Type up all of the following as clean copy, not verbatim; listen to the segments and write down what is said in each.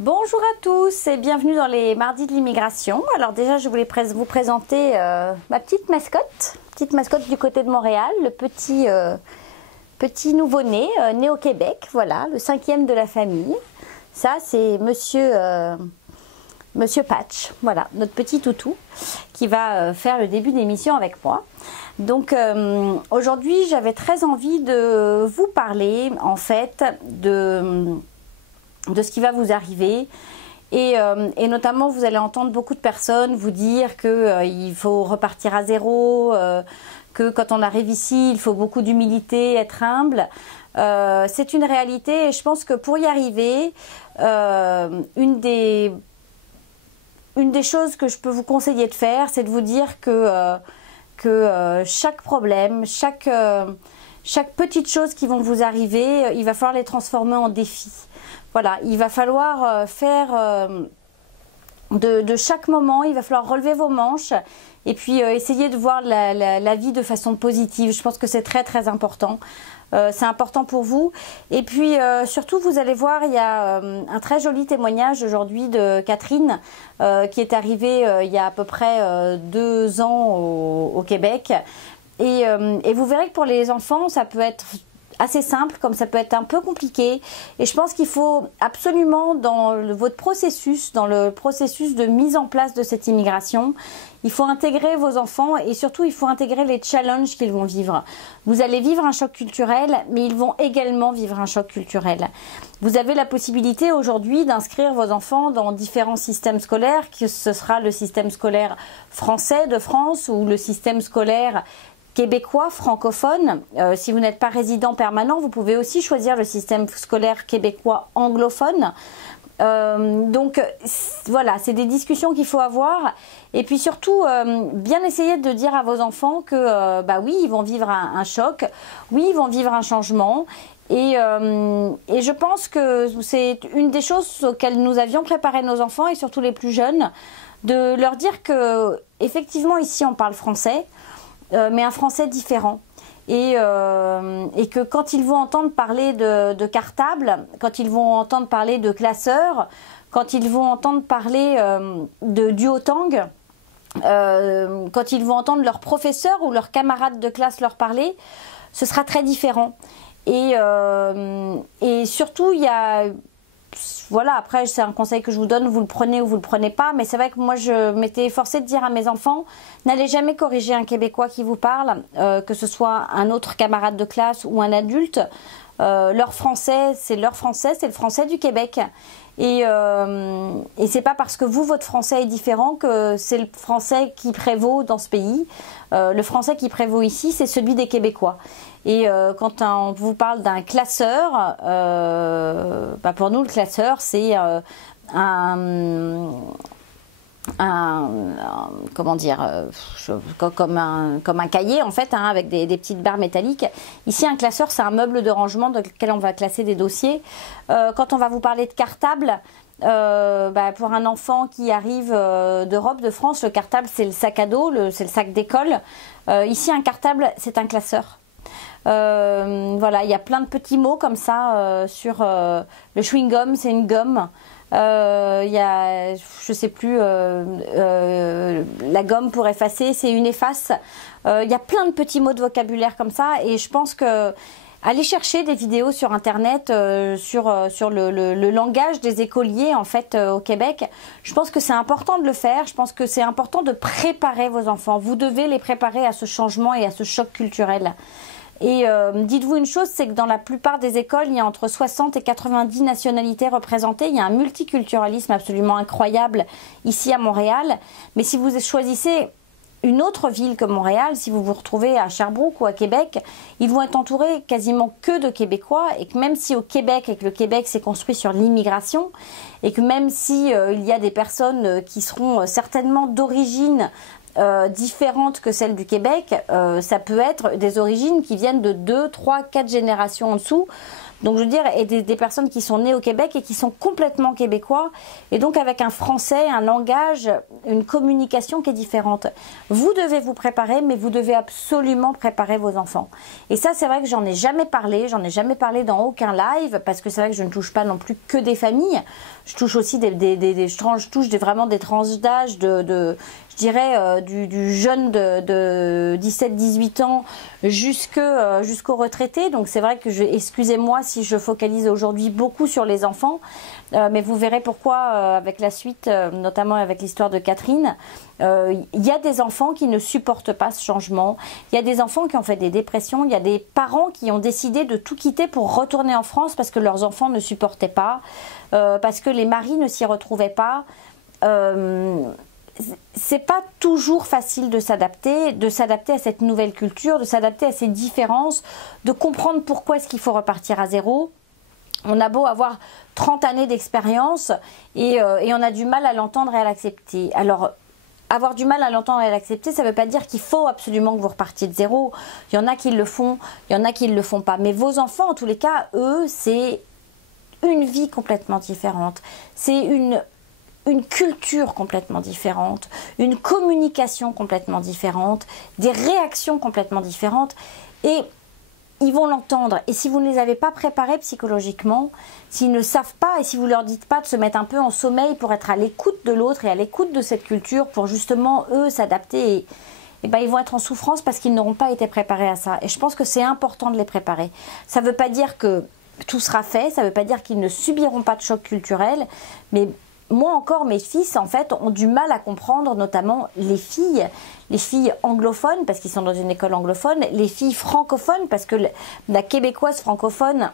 Bonjour à tous et bienvenue dans les mardis de l'immigration. Alors déjà je voulais vous présenter ma petite mascotte du côté de Montréal, le petit nouveau-né, né au Québec, voilà, le 5e de la famille. Ça c'est Monsieur Patch, voilà, notre petit toutou qui va faire le début d'émission avec moi. Donc aujourd'hui j'avais très envie de vous parler en fait de ce qui va vous arriver et notamment vous allez entendre beaucoup de personnes vous dire que il faut repartir à zéro, que quand on arrive ici il faut beaucoup d'humilité, être humble. C'est une réalité et je pense que pour y arriver, une des choses que je peux vous conseiller de faire, c'est de vous dire que chaque problème, chaque petite chose qui vont vous arriver, il va falloir les transformer en défis. Voilà, il va falloir faire de chaque moment, il va falloir relever vos manches et puis essayer de voir la vie de façon positive. Je pense que c'est très très important. C'est important pour vous. Et puis surtout, vous allez voir, il y a un très joli témoignage aujourd'hui de Catherine qui est arrivée il y a à peu près 2 ans au Québec. Et vous verrez que pour les enfants, ça peut être assez simple, comme ça peut être un peu compliqué. Et je pense qu'il faut absolument, dans votre processus, dans le processus de mise en place de cette immigration, il faut intégrer vos enfants et surtout il faut intégrer les challenges qu'ils vont vivre. Vous allez vivre un choc culturel, mais ils vont également vivre un choc culturel. Vous avez la possibilité aujourd'hui d'inscrire vos enfants dans différents systèmes scolaires, que ce sera le système scolaire français de France ou le système scolaire québécois, francophone. Si vous n'êtes pas résident permanent, vous pouvez aussi choisir le système scolaire québécois anglophone. Donc voilà, c'est des discussions qu'il faut avoir. Et puis surtout, bien essayer de dire à vos enfants que bah oui, ils vont vivre un choc, oui, ils vont vivre un changement. Et je pense que c'est une des choses auxquelles nous avions préparé nos enfants et surtout les plus jeunes, de leur dire que effectivement ici on parle français, mais un français différent. Et que quand ils vont entendre parler de cartable, quand ils vont entendre parler de classeur, quand ils vont entendre parler de duotang, quand ils vont entendre leur professeur ou leurs camarades de classe leur parler, ce sera très différent. Et surtout, il y a... Voilà, après c'est un conseil que je vous donne, vous le prenez ou vous le prenez pas, mais c'est vrai que moi je m'étais forcée de dire à mes enfants, n'allez jamais corriger un Québécois qui vous parle, que ce soit un autre camarade de classe ou un adulte. Leur français, c'est le français du Québec. Et c'est pas parce que votre français est différent que c'est le français qui prévaut dans ce pays. Le français qui prévaut ici, c'est celui des Québécois. Et quand on vous parle d'un classeur, bah pour nous le classeur c'est comment dire, comme un cahier en fait, hein, avec des petites barres métalliques. Ici un classeur c'est un meuble de rangement dans lequel on va classer des dossiers. Quand on va vous parler de cartable, bah pour un enfant qui arrive d'Europe, de France, le cartable c'est le sac à dos, c'est le sac d'école. Ici un cartable c'est un classeur. Voilà, il y a plein de petits mots comme ça sur le chewing-gum, c'est une gomme. Il y a, je sais plus, la gomme pour effacer, c'est une efface. Il y a plein de petits mots de vocabulaire comme ça et je pense que allez chercher des vidéos sur internet sur le langage des écoliers en fait au Québec. Je pense que c'est important de le faire. Je pense que c'est important de préparer vos enfants. Vous devez les préparer à ce changement et à ce choc culturel. Et dites-vous une chose, c'est que dans la plupart des écoles, il y a entre 60 et 90 nationalités représentées. Il y a un multiculturalisme absolument incroyable ici à Montréal. Mais si vous choisissez une autre ville que Montréal, si vous vous retrouvez à Sherbrooke ou à Québec, ils vont être entourés quasiment que de Québécois et que même si au Québec, et que le Québec s'est construit sur l'immigration, et que même si il y a des personnes qui seront certainement d'origine différentes que celles du Québec, ça peut être des origines qui viennent de 2, 3, 4 générations en dessous. Donc je veux dire, et des personnes qui sont nées au Québec et qui sont complètement québécois, et donc avec un français, un langage, une communication qui est différente. Vous devez vous préparer, mais vous devez absolument préparer vos enfants. Et ça, c'est vrai que j'en ai jamais parlé dans aucun live, parce que c'est vrai que je ne touche pas non plus que des familles. Je touche aussi vraiment des tranches d'âge je dirais, du jeune de 17-18 ans jusqu'aux retraités. Donc c'est vrai que excusez-moi si je focalise aujourd'hui beaucoup sur les enfants, mais vous verrez pourquoi avec la suite, notamment avec l'histoire de Catherine. Il y a des enfants qui ne supportent pas ce changement, il y a des enfants qui ont fait des dépressions, il y a des parents qui ont décidé de tout quitter pour retourner en France parce que leurs enfants ne supportaient pas, parce que les maris ne s'y retrouvaient pas. C'est pas toujours facile de s'adapter à cette nouvelle culture, de s'adapter à ces différences, de comprendre pourquoi est-ce qu'il faut repartir à zéro. On a beau avoir 30 années d'expérience et on a du mal à l'entendre et à l'accepter. Alors, avoir du mal à l'entendre et à l'accepter, ça ne veut pas dire qu'il faut absolument que vous repartiez de zéro. Il y en a qui le font, il y en a qui ne le font pas. Mais vos enfants, en tous les cas, eux, c'est une vie complètement différente. C'est une culture complètement différente, une communication complètement différente, des réactions complètement différentes. Et ils vont l'entendre. Et si vous ne les avez pas préparés psychologiquement, s'ils ne savent pas et si vous ne leur dites pas de se mettre un peu en sommeil pour être à l'écoute de l'autre et à l'écoute de cette culture, pour justement, eux, s'adapter, et ben, ils vont être en souffrance parce qu'ils n'auront pas été préparés à ça. Et je pense que c'est important de les préparer. Ça ne veut pas dire que tout sera fait, ça ne veut pas dire qu'ils ne subiront pas de choc culturel, mais moi encore, mes fils, en fait, ont du mal à comprendre, notamment les filles anglophones, parce qu'ils sont dans une école anglophone, les filles francophones, parce que la québécoise francophone,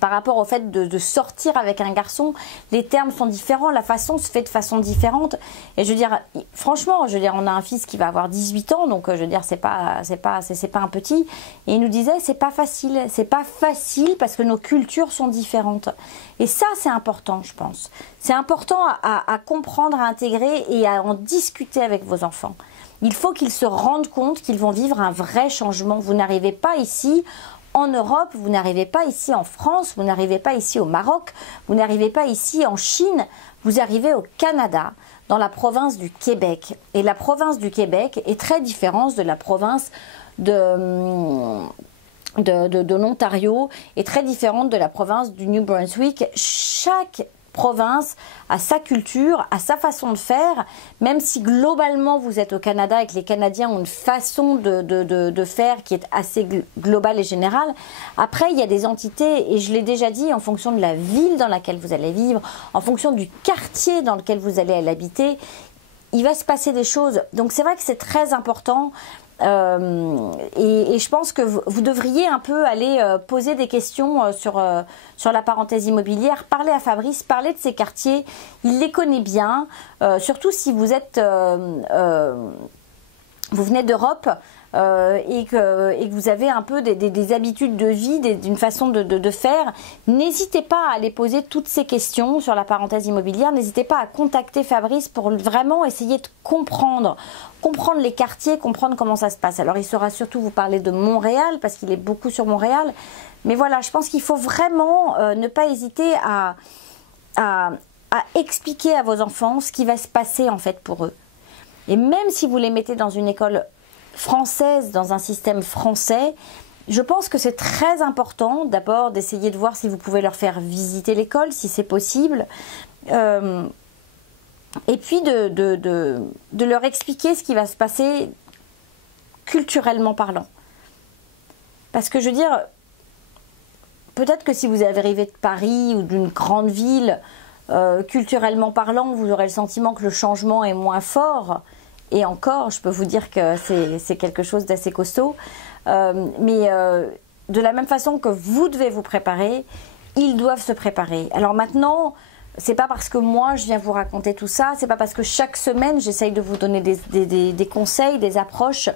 par rapport au fait de sortir avec un garçon, les termes sont différents, la façon se fait de façon différente. Et je veux dire, franchement, je veux dire, on a un fils qui va avoir 18 ans, donc je veux dire, c'est pas un petit. Et il nous disait, c'est pas facile parce que nos cultures sont différentes. Et ça, c'est important, je pense. C'est important à comprendre, à intégrer et à en discuter avec vos enfants. Il faut qu'ils se rendent compte qu'ils vont vivre un vrai changement. Vous n'arrivez pas ici en Europe, vous n'arrivez pas ici en France, vous n'arrivez pas ici au Maroc, vous n'arrivez pas ici en Chine, vous arrivez au Canada, dans la province du Québec. Et la province du Québec est très différente de la province de l'Ontario, est très différente de la province du New Brunswick. Chaque province a sa culture, a sa façon de faire, même si globalement vous êtes au Canada et que les Canadiens ont une façon de faire qui est assez globale et générale. Après, il y a des entités, et je l'ai déjà dit, en fonction de la ville dans laquelle vous allez vivre, en fonction du quartier dans lequel vous allez habiter, il va se passer des choses. Donc c'est vrai que c'est très important. Et je pense que vous devriez un peu aller poser des questions sur la parenthèse immobilière, parler à Fabrice, parler de ces quartiers, il les connaît bien, surtout si vous venez d'Europe et que vous avez un peu des habitudes de vie, d'une façon de faire. N'hésitez pas à aller poser toutes ces questions sur la parenthèse immobilière, n'hésitez pas à contacter Fabrice pour vraiment essayer de comprendre les quartiers, comprendre comment ça se passe. Alors il saura surtout vous parler de Montréal parce qu'il est beaucoup sur Montréal, mais voilà, je pense qu'il faut vraiment ne pas hésiter à expliquer à vos enfants ce qui va se passer en fait pour eux. Et même si vous les mettez dans une école française, dans un système français, je pense que c'est très important d'abord d'essayer de voir si vous pouvez leur faire visiter l'école, si c'est possible, et puis de leur expliquer ce qui va se passer culturellement parlant. Parce que je veux dire, peut-être que si vous arrivez de Paris ou d'une grande ville, culturellement parlant, vous aurez le sentiment que le changement est moins fort. Et encore, je peux vous dire que c'est quelque chose d'assez costaud. Mais de la même façon que vous devez vous préparer, ils doivent se préparer. Alors maintenant, c'est pas parce que moi je viens vous raconter tout ça, c'est pas parce que chaque semaine j'essaye de vous donner des conseils, des approches,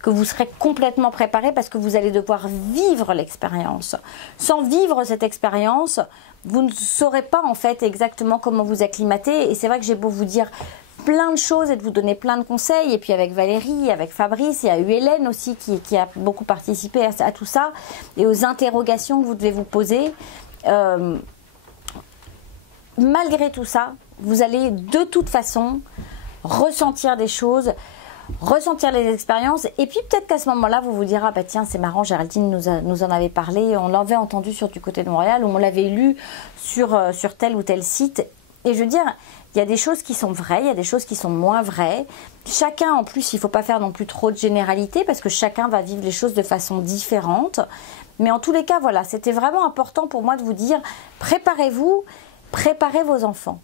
que vous serez complètement préparé, parce que vous allez devoir vivre l'expérience. Sans vivre cette expérience, vous ne saurez pas en fait exactement comment vous acclimater. Et c'est vrai que j'ai beau vous dire, plein de choses et de vous donner plein de conseils. Et puis avec Valérie, avec Fabrice, il y a eu Hélène aussi qui a beaucoup participé à tout ça et aux interrogations que vous devez vous poser. Malgré tout ça, vous allez de toute façon ressentir des choses, ressentir les expériences, et puis peut-être qu'à ce moment-là, vous vous direz, ah bah tiens, c'est marrant, Géraldine nous en avait parlé, on l'avait entendu sur du côté de Montréal, ou on l'avait lu sur tel ou tel site. Et je veux dire, il y a des choses qui sont vraies, il y a des choses qui sont moins vraies. Chacun, en plus, il ne faut pas faire non plus trop de généralité, parce que chacun va vivre les choses de façon différente. Mais en tous les cas, voilà, c'était vraiment important pour moi de vous dire, préparez-vous, préparez vos enfants.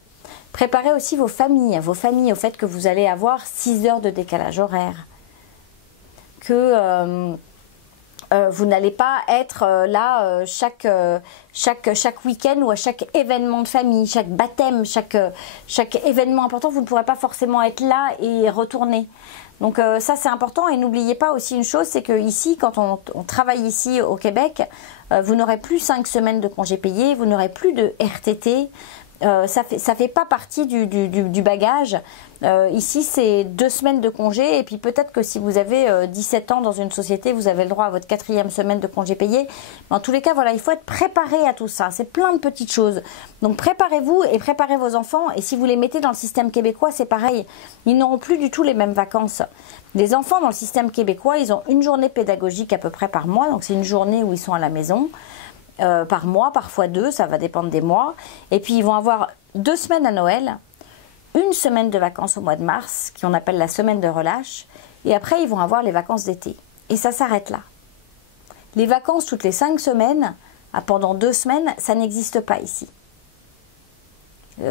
Préparez aussi vos familles au fait que vous allez avoir 6 heures de décalage horaire. Que vous n'allez pas être là chaque week-end ou à chaque événement de famille, chaque baptême, chaque événement important, vous ne pourrez pas forcément être là et retourner. Donc ça c'est important, et n'oubliez pas aussi une chose, c'est que ici, quand on travaille ici au Québec, vous n'aurez plus 5 semaines de congés payés, vous n'aurez plus de RTT. Ça fait pas partie du bagage. Ici, c'est 2 semaines de congé, et puis peut-être que si vous avez 17 ans dans une société, vous avez le droit à votre 4e semaine de congé payé. Mais en tous les cas, voilà, il faut être préparé à tout ça. C'est plein de petites choses. Donc préparez-vous et préparez vos enfants. Et si vous les mettez dans le système québécois, c'est pareil. Ils n'auront plus du tout les mêmes vacances. Les enfants dans le système québécois, ils ont une journée pédagogique à peu près par mois. Donc c'est une journée où ils sont à la maison. Par mois, parfois 2, ça va dépendre des mois. Et puis ils vont avoir 2 semaines à Noël, 1 semaine de vacances au mois de mars, qu'on appelle la semaine de relâche, et après ils vont avoir les vacances d'été. Et ça s'arrête là. Les vacances toutes les 5 semaines, pendant 2 semaines, ça n'existe pas ici.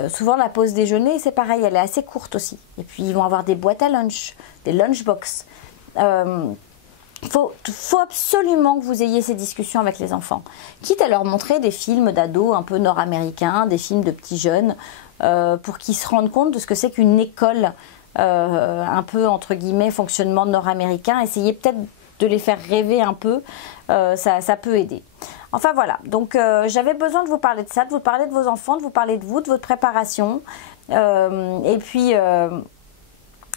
Souvent la pause déjeuner, c'est pareil, elle est assez courte aussi. Et puis ils vont avoir des boîtes à lunch, des lunchbox. Il faut absolument que vous ayez ces discussions avec les enfants. Quitte à leur montrer des films d'ados un peu nord-américains, des films de petits jeunes, pour qu'ils se rendent compte de ce que c'est qu'une école, un peu entre guillemets fonctionnement nord-américain. Essayez peut-être de les faire rêver un peu, ça peut aider. Enfin voilà, donc j'avais besoin de vous parler de ça, de vous parler de vos enfants, de vous parler de vous, de votre préparation. Et puis...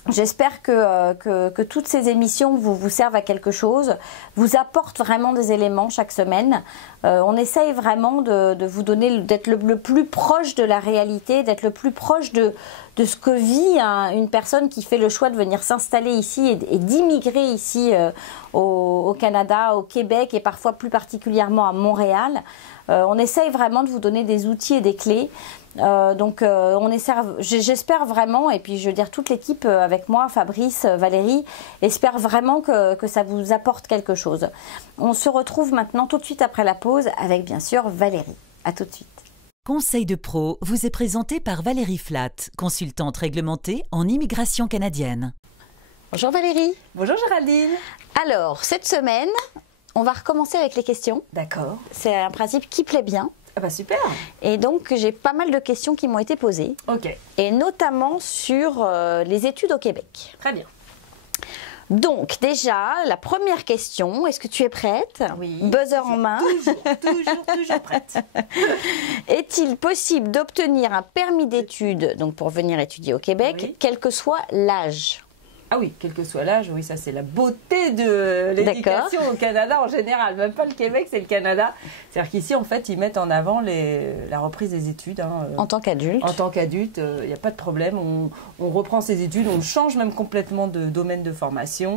j'espère que toutes ces émissions vous servent à quelque chose, vous apportent vraiment des éléments chaque semaine. On essaye vraiment de vous donner, d'être le plus proche de la réalité, d'être le plus proche de ce que vit une personne qui fait le choix de venir s'installer ici et d'immigrer ici au Canada, au Québec et parfois plus particulièrement à Montréal. On essaye vraiment de vous donner des outils et des clés. J'espère vraiment, et puis je veux dire toute l'équipe avec moi, Fabrice, Valérie, espère vraiment que ça vous apporte quelque chose. On se retrouve maintenant tout de suite après la pause avec bien sûr Valérie. À tout de suite. Conseil de pro vous est présenté par Valérie Flatt, consultante réglementée en immigration canadienne. Bonjour Valérie. Bonjour Géraldine. Alors, cette semaine, on va recommencer avec les questions. D'accord. C'est un principe qui plaît bien. Ah bah super. Et donc j'ai pas mal de questions qui m'ont été posées. Ok. Et notamment sur les études au Québec. Très bien. Donc déjà, la première question, est-ce que tu es prête? Oui. Buzzer en main. Toujours prête. Est-il possible d'obtenir un permis d'études, donc pour venir étudier au Québec, Oui. quel que soit l'âge? Ah oui, quel que soit l'âge, oui, ça c'est la beauté de l'éducation au Canada en général. Même pas le Québec, c'est le Canada. C'est-à-dire qu'ici, en fait, ils mettent en avant la reprise des études. En tant qu'adulte. En tant qu'adulte, il n'y a pas de problème. On reprend ses études, on change même complètement de domaine de formation,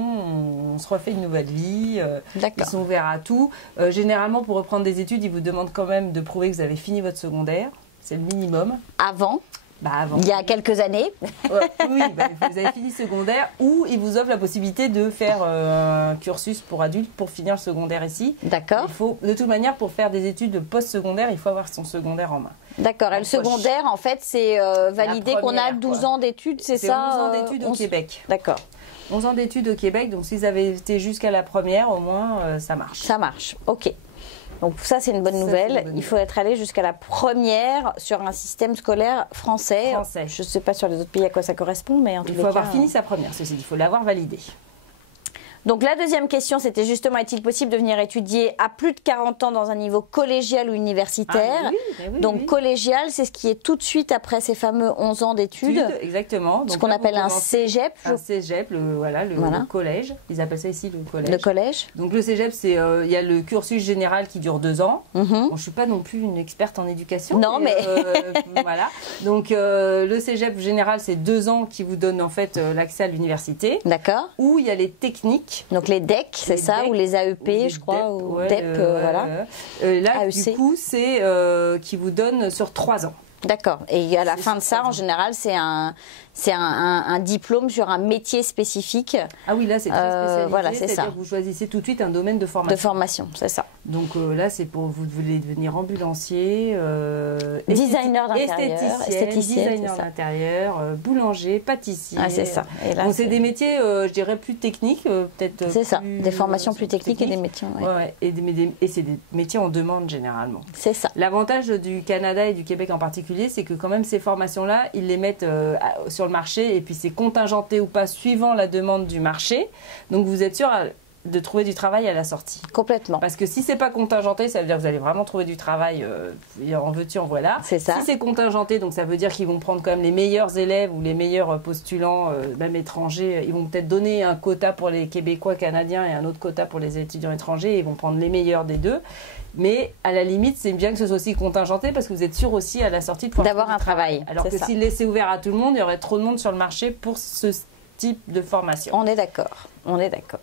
on se refait une nouvelle vie. Ils sont ouverts à tout. Généralement, pour reprendre des études, ils vous demandent quand même de prouver que vous avez fini votre secondaire. C'est le minimum. Avant? Avant. Il y a quelques années. Oui, vous avez fini secondaire, ou ils vous offrent la possibilité de faire un cursus pour adultes pour finir le secondaire ici. D'accord. Il faut, de toute manière, pour faire des études post-secondaire, il faut avoir son secondaire en main. D'accord. Et le secondaire, en fait, c'est validé qu'on a 12 ans d'études, c'est ça? 11 ans d'études au Québec. D'accord. 11 ans d'études au Québec, donc si vous avez été jusqu'à la première, au moins, ça marche. Ça marche, ok. Donc ça, c'est une bonne nouvelle. Il faut être allé jusqu'à la première sur un système scolaire français. Je ne sais pas sur les autres pays à quoi ça correspond, mais en tout cas... Il faut avoir fini sa première, ceci dit. Il faut l'avoir validée. Donc la deuxième question, c'était justement, est-il possible de venir étudier à plus de 40 ans dans un niveau collégial ou universitaire? Donc collégial, c'est ce qui est tout de suite après ces fameux 11 ans d'études. Exactement. Ce qu'on appelle un cégep. Un cégep, le collège. Ils appellent ça ici le collège. Le collège. Donc le cégep, c'est il y a le cursus général qui dure 2 ans. Bon, je suis pas non plus une experte en éducation. Non, mais voilà. Donc le cégep général, c'est 2 ans qui vous donne en fait l'accès à l'université. D'accord. Où il y a les techniques. Donc les DEC, c'est ça, ou les AEP, je crois, ou DEP, voilà. Là, AEC. Du coup, c'est qui vous donne sur 3 ans. D'accord. Et à la fin de ça, en général, c'est un diplôme sur un métier spécifique. Ah oui, là, c'est très spécialisé. Voilà, c'est ça. Que vous choisissez tout de suite un domaine de formation. De formation, c'est ça. Donc là, c'est pour vous voulez devenir ambulancier, designer d'intérieur, esthéticienne, designer d'intérieur, boulanger, pâtissier. Ah, c'est ça. Et là, c'est des métiers, je dirais, plus techniques, peut-être. C'est ça. Des formations plus techniques et des métiers. Ouais. Et c'est des métiers en demande généralement. C'est ça. L'avantage du Canada et du Québec en particulier, c'est que quand même ces formations-là, ils les mettent sur le marché et puis c'est contingenté ou pas suivant la demande du marché. Donc vous êtes sûr de trouver du travail à la sortie. Complètement. Parce que si c'est pas contingenté, ça veut dire que vous allez vraiment trouver du travail en veux-tu, en voilà. C'est ça. Si c'est contingenté, donc ça veut dire qu'ils vont prendre quand même les meilleurs élèves ou les meilleurs postulants, même étrangers. Ils vont peut-être donner un quota pour les Québécois, Canadiens et un autre quota pour les étudiants étrangers. Et ils vont prendre les meilleurs des deux. Mais à la limite, c'est bien que ce soit aussi contingenté parce que vous êtes sûr aussi à la sortie de d'avoir un travail. Alors que s'il laissait ouvert à tout le monde, il y aurait trop de monde sur le marché pour ce type de formation. On est d'accord. On est d'accord.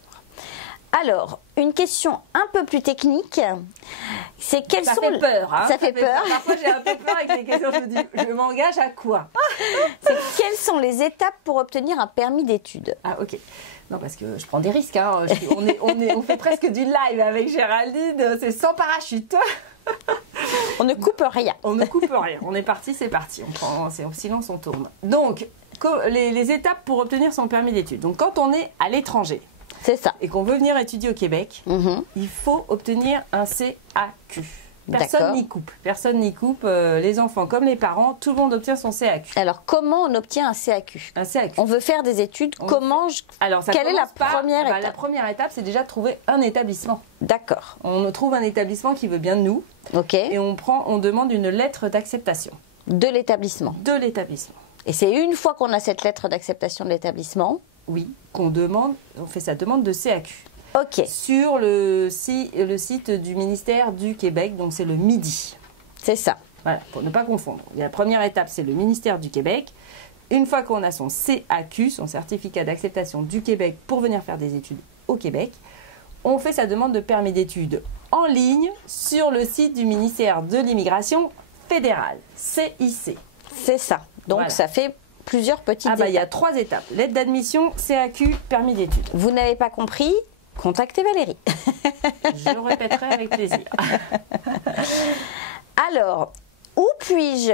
Alors, une question un peu plus technique, c'est quelles sont... Ça fait peur, hein. Ça fait peur. Parfois, j'ai un peu peur avec les questions. Je me dis, je m'engage à quoi? C'est quelles sont les étapes pour obtenir un permis d'études? Ah, ok. Non, parce que je prends des risques. Hein. On fait presque du live avec Géraldine. C'est sans parachute. On ne coupe rien. On ne coupe rien. On est parti, c'est parti. C'est en silence, on tourne. Donc, les étapes pour obtenir son permis d'études. Donc, quand on est à l'étranger, c'est ça, et qu'on veut venir étudier au Québec, il faut obtenir un CAQ. Personne n'y coupe. Personne n'y coupe. Les enfants comme les parents, tout le monde obtient son CAQ. Alors, comment on obtient un CAQ? Un CAQ. On veut faire des études. Alors, quelle est la première étape? La première étape, c'est déjà de trouver un établissement. D'accord. On trouve un établissement qui veut bien de nous. Ok. Et on demande une lettre d'acceptation. De l'établissement. De l'établissement. Et c'est une fois qu'on a cette lettre d'acceptation de l'établissement. Oui, on fait sa demande de CAQ. Ok. Sur le site du ministère du Québec, donc c'est le MIDI. C'est ça. Voilà, pour ne pas confondre. La première étape, c'est le ministère du Québec. Une fois qu'on a son CAQ, son certificat d'acceptation du Québec pour venir faire des études au Québec, on fait sa demande de permis d'études en ligne sur le site du ministère de l'Immigration fédérale, CIC. C'est ça. Donc voilà. Ça fait plusieurs petites étapes. Il y a 3 étapes. Lettre d'admission, CAQ, permis d'études. Vous n'avez pas compris? Contactez Valérie. Je le répéterai avec plaisir. Alors, où puis-je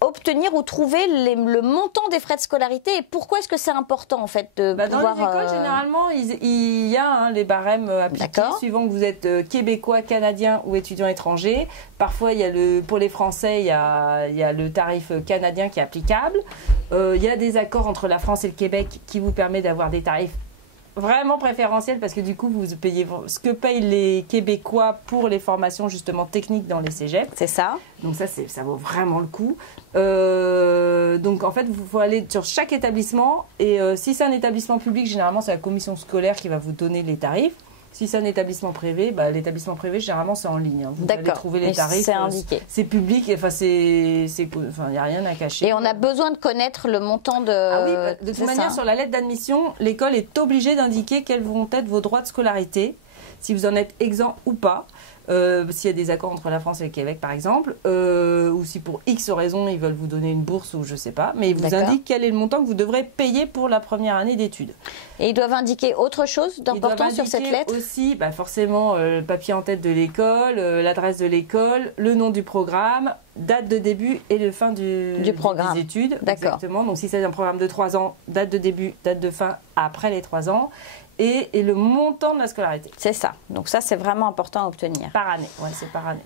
obtenir ou trouver le montant des frais de scolarité et pourquoi est-ce que c'est important en fait de pouvoir... Dans les écoles, généralement, il y a les barèmes appliqués suivant que vous êtes québécois, canadien ou étudiant étranger. Parfois, pour les Français, il y a le tarif canadien qui est applicable. Il y a des accords entre la France et le Québec qui vous permet d'avoir des tarifs vraiment préférentiel parce que du coup vous payez ce que payent les Québécois pour les formations justement techniques dans les cégeps. C'est ça. Donc ça vaut vraiment le coup. Donc en fait il faut aller sur chaque établissement et si c'est un établissement public, généralement c'est la commission scolaire qui va vous donner les tarifs. Si c'est un établissement privé, l'établissement privé généralement c'est en ligne. Vous allez trouver les tarifs. C'est indiqué. C'est public. Enfin il n'y a rien à cacher. Et on a besoin de connaître le montant de. Ah oui, de toute manière sur la lettre d'admission, l'école est obligée d'indiquer quels vont être vos droits de scolarité, si vous en êtes exempt ou pas. S'il y a des accords entre la France et le Québec par exemple, ou si pour X raison ils veulent vous donner une bourse ou je sais pas, mais ils vous indiquent quel est le montant que vous devrez payer pour la première année d'études. Et ils doivent indiquer autre chose d'important sur cette lettre? Aussi, forcément, le papier en tête de l'école, l'adresse de l'école, le nom du programme, date de début et de fin du programme. Des études. D'accord. Exactement. Donc si c'est un programme de 3 ans, date de début, date de fin après les 3 ans. Et le montant de la scolarité. C'est ça. Donc ça, c'est vraiment important à obtenir. Par année, ouais, c'est par année.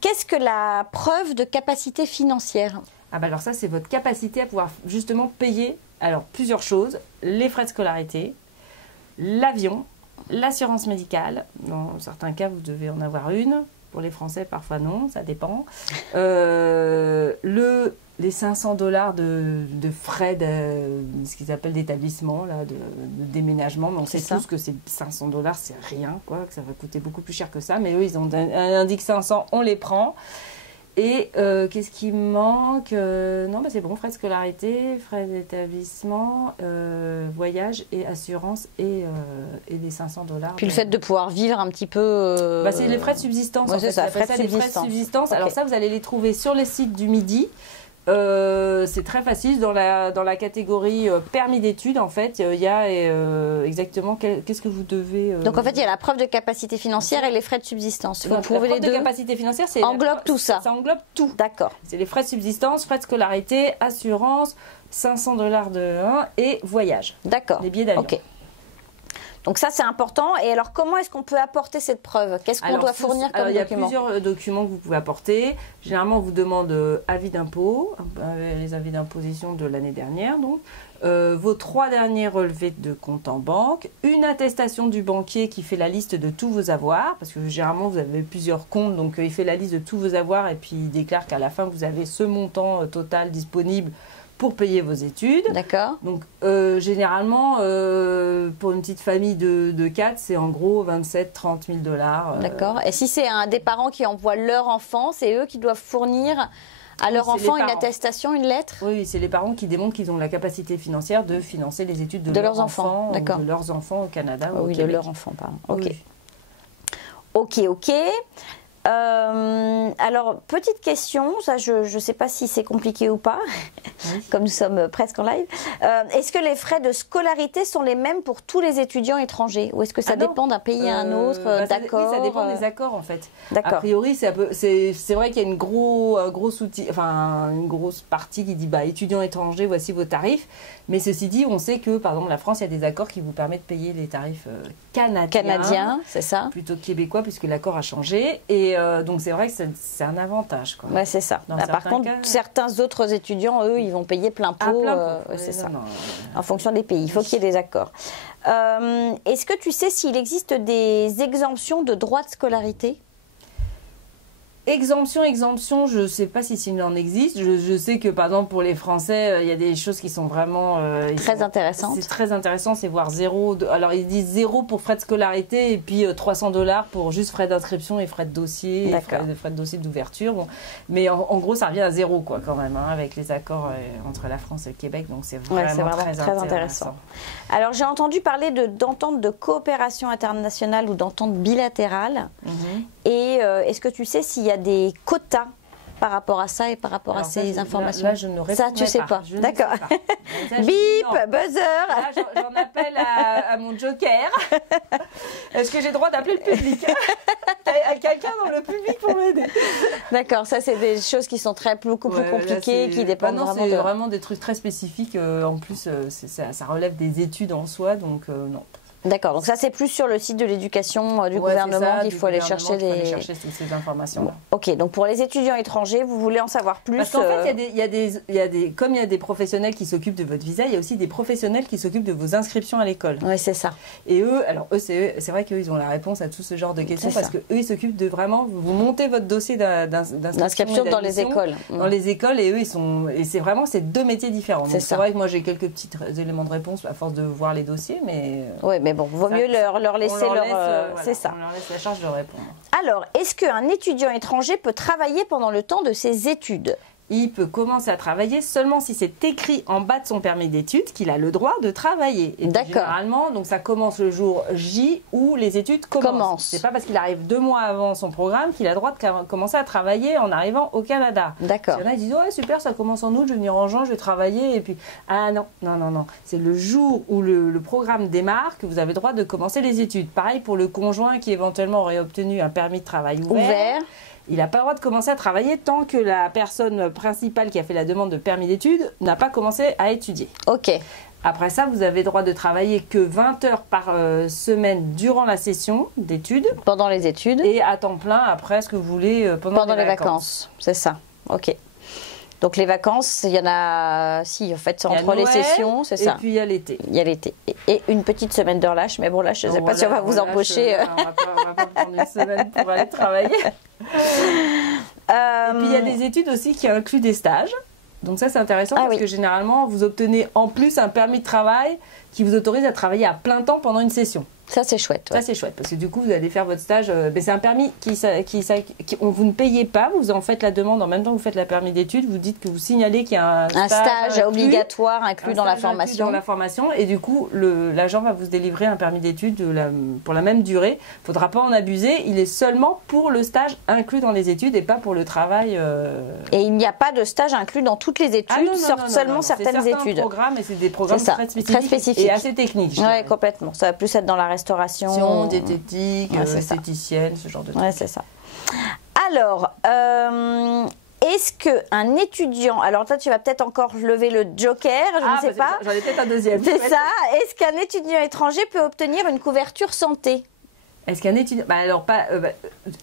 Qu'est-ce que la preuve de capacité financière? Alors ça, c'est votre capacité à pouvoir justement payer plusieurs choses. Les frais de scolarité, l'avion, l'assurance médicale. Dans certains cas, vous devez en avoir une. Pour les Français, parfois non, ça dépend. Les $500 de frais, ce qu'ils appellent d'établissement, de déménagement. Mais on sait tous que ces $500, c'est rien, quoi, que ça va coûter beaucoup plus cher que ça. Mais eux, ils ont indiqué 500, on les prend. Et qu'est-ce qui me manque? Non, c'est bon, frais de scolarité, frais d'établissement, voyage et assurance et les $500. Puis le fait de pouvoir vivre un petit peu... c'est les frais de subsistance. Ouais, c'est ça, frais de subsistance. Okay. Alors ça, vous allez les trouver sur les sites du Midi. C'est très facile. Dans la catégorie permis d'études, en fait, il y a exactement qu'est-ce que vous devez... Donc, en fait, il y a la preuve de capacité financière et les frais de subsistance. Vous prouvez les deux. La preuve de capacité financière, c'est... Englobe tout ça. Ça englobe tout. D'accord. C'est les frais de subsistance, frais de scolarité, assurance, $500 de 1 et voyage. D'accord. Les billets d'avion. Ok. Donc ça, c'est important. Et alors, comment est-ce qu'on peut apporter cette preuve? Qu'est-ce qu'on doit fournir comme document? Il y a plusieurs documents que vous pouvez apporter. Généralement, on vous demande avis d'impôt, les avis d'imposition de l'année dernière, donc. Vos 3 derniers relevés de compte en banque, une attestation du banquier qui fait la liste de tous vos avoirs, parce que généralement, vous avez plusieurs comptes, donc il fait la liste de tous vos avoirs et puis il déclare qu'à la fin, vous avez ce montant total disponible pour payer vos études. D'accord. Donc, généralement, pour une petite famille de 4, c'est en gros 27-30 000 $. D'accord. Et si c'est des parents qui envoient leur enfant, c'est eux qui doivent fournir à leur enfant une attestation, une lettre? Oui, c'est les parents qui démontrent qu'ils ont la capacité financière de financer les études de leurs enfants. D'accord. De leurs enfants au Canada ou au Québec. De leurs enfants, pardon. Ok. Oui. Ok. Alors, petite question, ça je ne sais pas si c'est compliqué ou pas, comme nous sommes presque en live. Est-ce que les frais de scolarité sont les mêmes pour tous les étudiants étrangers? Ou est-ce que ça dépend d'un pays à un autre, d'accord? Oui, ça dépend des accords en fait. D'accord. A priori, c'est vrai qu'il y a une grosse partie qui dit étudiants étrangers, voici vos tarifs. Mais ceci dit, on sait que par exemple la France, il y a des accords qui vous permettent de payer les tarifs canadiens, c'est ça, plutôt que québécois, puisque l'accord a changé. Et donc c'est vrai que c'est un avantage, quoi. Ouais, c'est ça. Par contre, certains autres étudiants, eux, ils vont payer plein pot. C'est ça. En fonction des pays, il faut qu'il y ait des accords. Est-ce que tu sais s'il existe des exemptions de droits de scolarité? Exemption, je ne sais pas s'il en existe. Je sais que, par exemple, pour les Français, il y a des choses qui sont vraiment... très intéressantes. C'est très intéressant, c'est voir zéro... Alors, ils disent 0 pour frais de scolarité et puis $300 pour juste frais d'inscription et frais de dossier, et frais de dossier d'ouverture. Bon. Mais en gros, ça revient à 0, quoi, quand même, avec les accords entre la France et le Québec. Donc, c'est vraiment très intéressant. Alors, j'ai entendu parler d'entente de coopération internationale ou d'entente bilatérale. Et est-ce que tu sais s'il y a des quotas par rapport à ça et par rapport à ces informations? Là, je ne réponds pas. Ça, tu sais pas. D'accord. Bip, buzzer. Là, j'en appelle à mon joker. Est-ce que j'ai le droit d'appeler le public? À quelqu'un dans le public pour m'aider. D'accord, ça, c'est des choses qui sont beaucoup plus compliquées, qui dépendent vraiment c'est vraiment des trucs très spécifiques. En plus, ça relève des études en soi, donc non. D'accord, donc ça c'est plus sur le site de l'éducation du gouvernement qu'il faut aller chercher toutes ces informations. Ok, donc pour les étudiants étrangers, vous voulez en savoir plus? Parce qu'en fait, comme il y a des professionnels qui s'occupent de votre visa, il y a aussi des professionnels qui s'occupent de vos inscriptions à l'école. Oui, c'est ça. Et eux, c'est vrai qu'eux, ils ont la réponse à tout ce genre de questions parce qu'eux, ils s'occupent de vraiment, vous montez votre dossier d'inscription dans les écoles. Dans les écoles, et eux, et c'est vraiment, c'est 2 métiers différents. Donc c'est vrai que moi, j'ai quelques petits éléments de réponse à force de voir les dossiers, mais... Oui, mais bon, vaut mieux leur laisser c'est ça. On leur laisse la charge de répondre. Alors, est-ce qu'un étudiant étranger peut travailler pendant le temps de ses études? Il peut commencer à travailler seulement si c'est écrit en bas de son permis d'études qu'il a le droit de travailler. D'accord. Généralement, donc ça commence le jour J où les études commencent. C'est pas parce qu'il arrive 2 mois avant son programme qu'il a le droit de commencer à travailler en arrivant au Canada. D'accord. Il y en a qui disent ouais super, ça commence en août, je vais venir en juin, je vais travailler et puis non. C'est le jour où le programme démarre que vous avez le droit de commencer les études. Pareil pour le conjoint qui éventuellement aurait obtenu un permis de travail ouvert. Il n'a pas le droit de commencer à travailler tant que la personne principale qui a fait la demande de permis d'études n'a pas commencé à étudier. Ok. Après ça, vous avez le droit de travailler que 20 heures par semaine durant la session d'études. Pendant les études. Et à temps plein après, ce que vous voulez pendant les vacances. C'est ça. Ok. Donc les vacances, il y en a, si en fait c'est entre les sessions, c'est ça. Et puis il y a l'été. Il y a l'été. Et une petite semaine de relâche, mais bon là je ne sais pas si on va vous embaucher. On va pas prendre une semaine pour aller travailler. Et puis il y a des études aussi qui incluent des stages. Donc ça c'est intéressant parce que généralement vous obtenez en plus un permis de travail qui vous autorise à travailler à plein temps pendant une session. Ça c'est chouette. Ça c'est chouette parce que du coup vous allez faire votre stage. C'est un permis vous ne payez pas, vous en faites la demande en même temps que vous faites la permis d'études. Vous dites que vous signalez qu'il y a un stage obligatoire inclus dans la formation. Et du coup l'agent va vous délivrer un permis d'études pour la même durée. Il ne faudra pas en abuser. Il est seulement pour le stage inclus dans les études et pas pour le travail. Et il n'y a pas de stage inclus dans toutes les études, seulement certaines études. C'est programmes et c'est des programmes très spécifiques et assez techniques. Oui, complètement. Ça va plus être dans la restauration, diététique, esthéticienne, ce genre de trucs. Ouais, c'est ça. Alors, est-ce qu'un étudiant, alors toi tu vas peut-être encore lever le joker, je ne sais pas. J'en ai peut-être un deuxième. C'est ça. Est-ce qu'un étudiant étranger peut obtenir une couverture santé? Est-ce qu'un étudiant...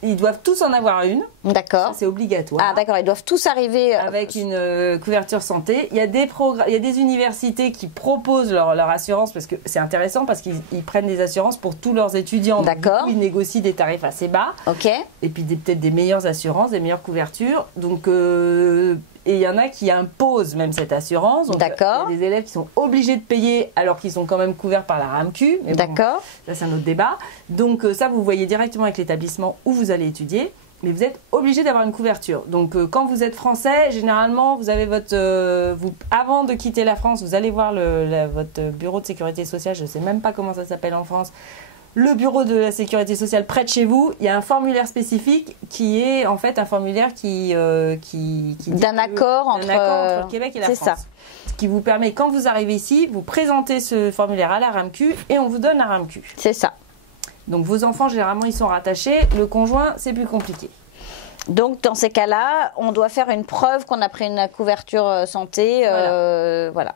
ils doivent tous en avoir une. D'accord. C'est obligatoire. Ah d'accord, ils doivent tous arriver... Avec une couverture santé. Il y a des universités qui proposent leur assurance, parce que c'est intéressant, parce qu'ils prennent des assurances pour tous leurs étudiants. D'accord. Ils négocient des tarifs assez bas. Ok. Et puis peut-être des meilleures assurances, des meilleures couvertures. Donc... Et il y en a qui imposent même cette assurance. D'accord. Il y a des élèves qui sont obligés de payer alors qu'ils sont quand même couverts par la RAMQ. D'accord. Ça, c'est un autre débat. Donc ça, vous voyez directement avec l'établissement où vous allez étudier. Mais vous êtes obligé d'avoir une couverture. Donc quand vous êtes français, généralement, vous avez avant de quitter la France, vous allez voir votre bureau de sécurité sociale. Je ne sais même pas comment ça s'appelle en France. Le bureau de la sécurité sociale près de chez vous, il y a un formulaire spécifique qui est en fait un formulaire qui d'un accord entre le Québec et la France. C'est ça. Ce qui vous permet, quand vous arrivez ici, vous présentez ce formulaire à la RAMQ et on vous donne la RAMQ. C'est ça. Donc vos enfants, généralement, ils sont rattachés. Le conjoint, c'est plus compliqué. Donc, dans ces cas-là, on doit faire une preuve qu'on a pris une couverture santé. Voilà.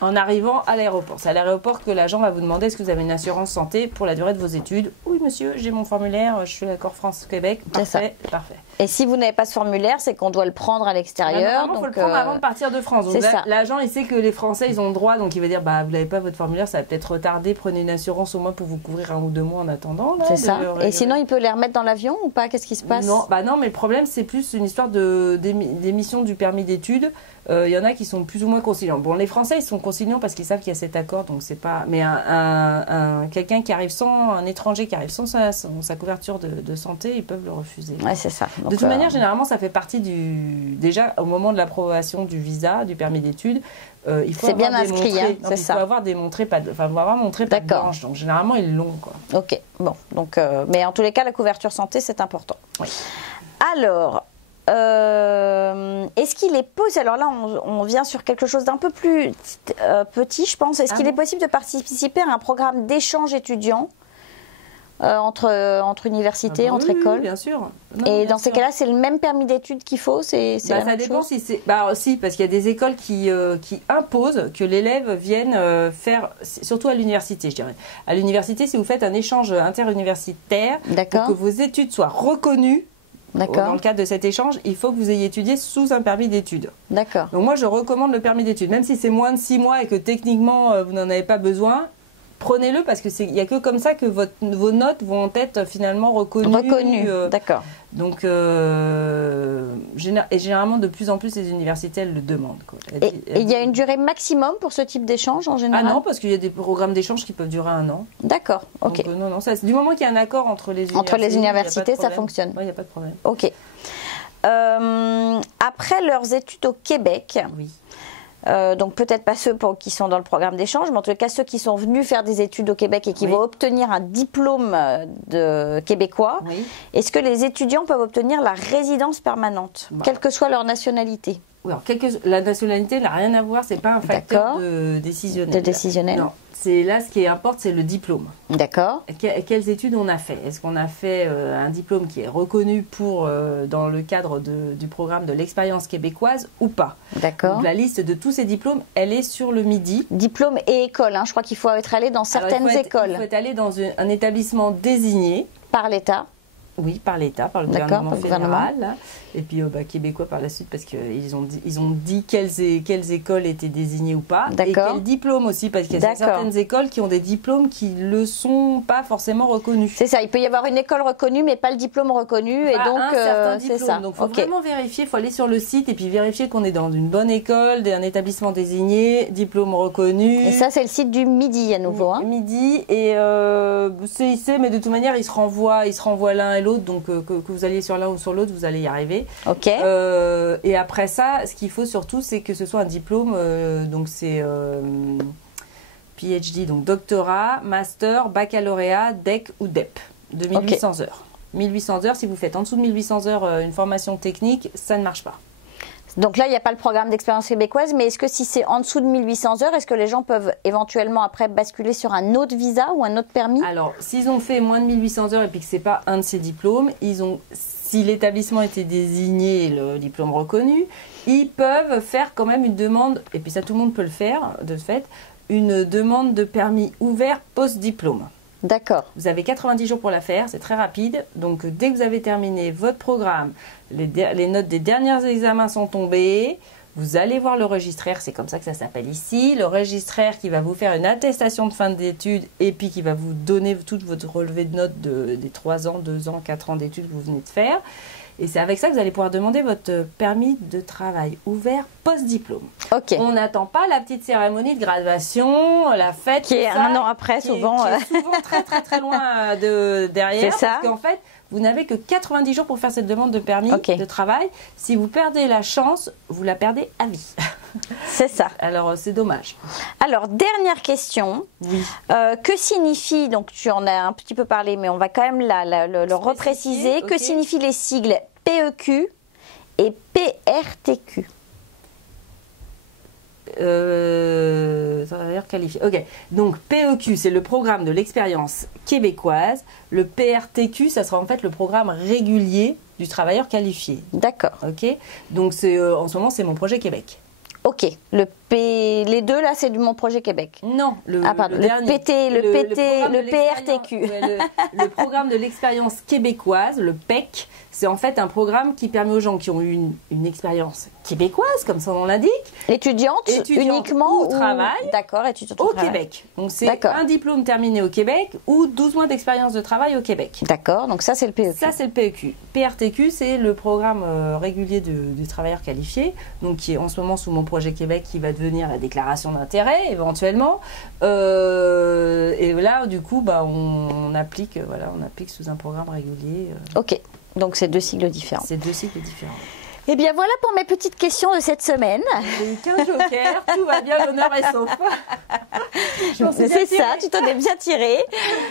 En arrivant à l'aéroport. C'est à l'aéroport que l'agent va vous demander est-ce que vous avez une assurance santé pour la durée de vos études. Oui, monsieur, j'ai mon formulaire, je suis d'accord France-Québec. Parfait, parfait. Et si vous n'avez pas ce formulaire, c'est qu'on doit le prendre à l'extérieur. Il faut le prendre avant de partir de France. Donc l'agent, il sait que les Français, ils ont le droit. Donc, il va dire, vous n'avez pas votre formulaire, ça va peut-être retarder. Prenez une assurance au moins pour vous couvrir 1 ou 2 mois en attendant. C'est ça. Et sinon, il peut les remettre dans l'avion ou pas? Qu'est-ce qui se passe? Non, non, mais le problème, c'est plus une histoire d'émission du permis d'études. Il y en a qui sont plus ou moins conciliants. Bon, les Français, ils sont conciliants parce qu'ils savent qu'il y a cet accord, donc c'est pas... Mais quelqu'un qui arrive un étranger qui arrive sans sa couverture de santé, ils peuvent le refuser. Ouais, c'est ça. Donc, de toute manière, généralement, ça fait partie déjà, au moment de l'approbation du visa, du permis d'études, il faut bien inscrit, il faut avoir démontré pas de blanche. Donc, généralement, ils l'ont, quoi. Ok, bon. Donc, mais en tous les cas, la couverture santé, c'est important. Oui. Alors... est-ce qu'il est possible, alors là on vient sur quelque chose d'un peu plus petit je pense, est-ce qu'il est possible de participer à un programme d'échange étudiant entre universités, entre écoles? Oui, bien sûr. Et dans ces cas-là, c'est le même permis d'études qu'il faut? Ça dépend si c'est... si, parce qu'il y a des écoles qui imposent que l'élève vienne faire, surtout à l'université, je dirais. À l'université, si vous faites un échange interuniversitaire, pour que vos études soient reconnues, dans le cadre de cet échange, il faut que vous ayez étudié sous un permis d'études. D'accord. Donc moi, je recommande le permis d'études. Même si c'est moins de 6 mois et que techniquement, vous n'en avez pas besoin, prenez-le parce qu'il n'y a que comme ça que vos notes vont être finalement reconnues. D'accord. Donc, généralement, de plus en plus, les universités, elles le demandent. Quoi. Et il y a une durée maximum pour ce type d'échange en général? Ah non, parce qu'il y a des programmes d'échange qui peuvent durer 1 an. D'accord, ok. Donc, non, du moment qu'il y a un accord entre les universités, ça fonctionne. Oui, il n'y a pas de problème. Ok. Après leurs études au Québec, oui. Donc peut-être pas ceux qui sont dans le programme d'échange, mais en tout cas ceux qui sont venus faire des études au Québec et qui vont obtenir un diplôme de québécois, est-ce que les étudiants peuvent obtenir la résidence permanente, quelle que soit leur nationalité? Oui, alors, la nationalité n'a rien à voir, c'est pas un facteur décisionnel. Non. Là, ce qui importe, c'est le diplôme. D'accord. Quelles études on a fait? Est-ce qu'on a fait un diplôme qui est reconnu dans le cadre du programme de l'expérience québécoise ou pas? D'accord. Donc, la liste de tous ces diplômes, elle est sur le Midi. Diplôme et école, je crois qu'il faut être allé dans certaines écoles. Il faut être allé dans un établissement désigné. Par l'État. Oui, par l'État, par le gouvernement fédéral. Et puis québécois par la suite parce qu'ils ont dit quelles écoles étaient désignées ou pas. Et quels diplômes aussi, parce qu'il y a certaines écoles qui ont des diplômes qui ne le sont pas forcément reconnus. C'est ça, il peut y avoir une école reconnue mais pas le diplôme reconnu. Et donc, c'est ça. Donc il faut vraiment vérifier, il faut aller sur le site et puis vérifier qu'on est dans une bonne école, d'un établissement désigné, diplôme reconnu. Et ça c'est le site du Midi à nouveau. Midi et CIC, mais de toute manière ils se renvoient l'un et l'autre, donc que vous alliez sur l'un ou sur l'autre, vous allez y arriver. Ok. Et après ça, ce qu'il faut surtout, c'est que ce soit un diplôme, donc c'est PhD, donc doctorat, master, baccalauréat, DEC ou DEP, de 1800 heures. 1800 heures, si vous faites en dessous de 1800 heures une formation technique, ça ne marche pas. Donc là, il n'y a pas le programme d'expérience québécoise, mais est-ce que si c'est en dessous de 1800 heures, est-ce que les gens peuvent éventuellement après basculer sur un autre visa ou un autre permis? Alors, s'ils ont fait moins de 1800 heures et puis que ce n'est pas un de ces diplômes, si l'établissement était désigné le diplôme reconnu, ils peuvent faire quand même une demande, et puis ça tout le monde peut le faire de fait, une demande de permis ouvert post-diplôme. D'accord. Vous avez 90 jours pour la faire, c'est très rapide. Donc dès que vous avez terminé votre programme, les notes des derniers examens sont tombées, vous allez voir le registraire, c'est comme ça que ça s'appelle ici, le registraire qui va vous faire une attestation de fin d'études et puis qui va vous donner toute votre relevé de notes des 3 ans, 2 ans, 4 ans d'études que vous venez de faire. Et c'est avec ça que vous allez pouvoir demander votre permis de travail ouvert post-diplôme. Ok. On n'attend pas la petite cérémonie de graduation, la fête. Qui est un an après, souvent. Qui est souvent très très très loin derrière. C'est ça. Parce qu'en fait, vous n'avez que 90 jours pour faire cette demande de permis de travail. Si vous perdez la chance, vous la perdez à vie. C'est ça. Alors, c'est dommage. Alors, dernière question. Oui. Que signifie, donc tu en as un petit peu parlé, mais on va quand même le repréciser. Okay. Que signifient les sigles PEQ et PRTQ? Travailleur qualifié. Ok. Donc PEQ, c'est le programme de l'expérience québécoise. Le PRTQ, ça sera en fait le programme régulier du travailleur qualifié. D'accord. Ok. Donc en ce moment, c'est mon projet Québec. Ok. Les deux là, c'est du Mon Projet Québec. Non, le dernier. Le PRTQ. Le programme de l'expérience québécoise, le PEC, c'est en fait un programme qui permet aux gens qui ont eu une expérience québécoise, comme son nom l'indique. Étudiante uniquement au travail. D'accord, étudiante au Québec. Donc c'est un diplôme terminé au Québec ou 12 mois d'expérience de travail au Québec. D'accord, donc ça c'est le PEQ. Ça c'est le PEQ. PRTQ, c'est le programme régulier du travailleur qualifié, donc qui est en ce moment sous Mon Projet Québec, qui va devenir la déclaration d'intérêt éventuellement. Et là, du coup, on applique sous un programme régulier. Ok, donc c'est deux cycles différents. C'est deux cycles différents. Eh bien voilà pour mes petites questions de cette semaine. J'ai eu 15 jokers, tout va bien, l'honneur est sauf. C'est ça, tu t'en es bien tiré.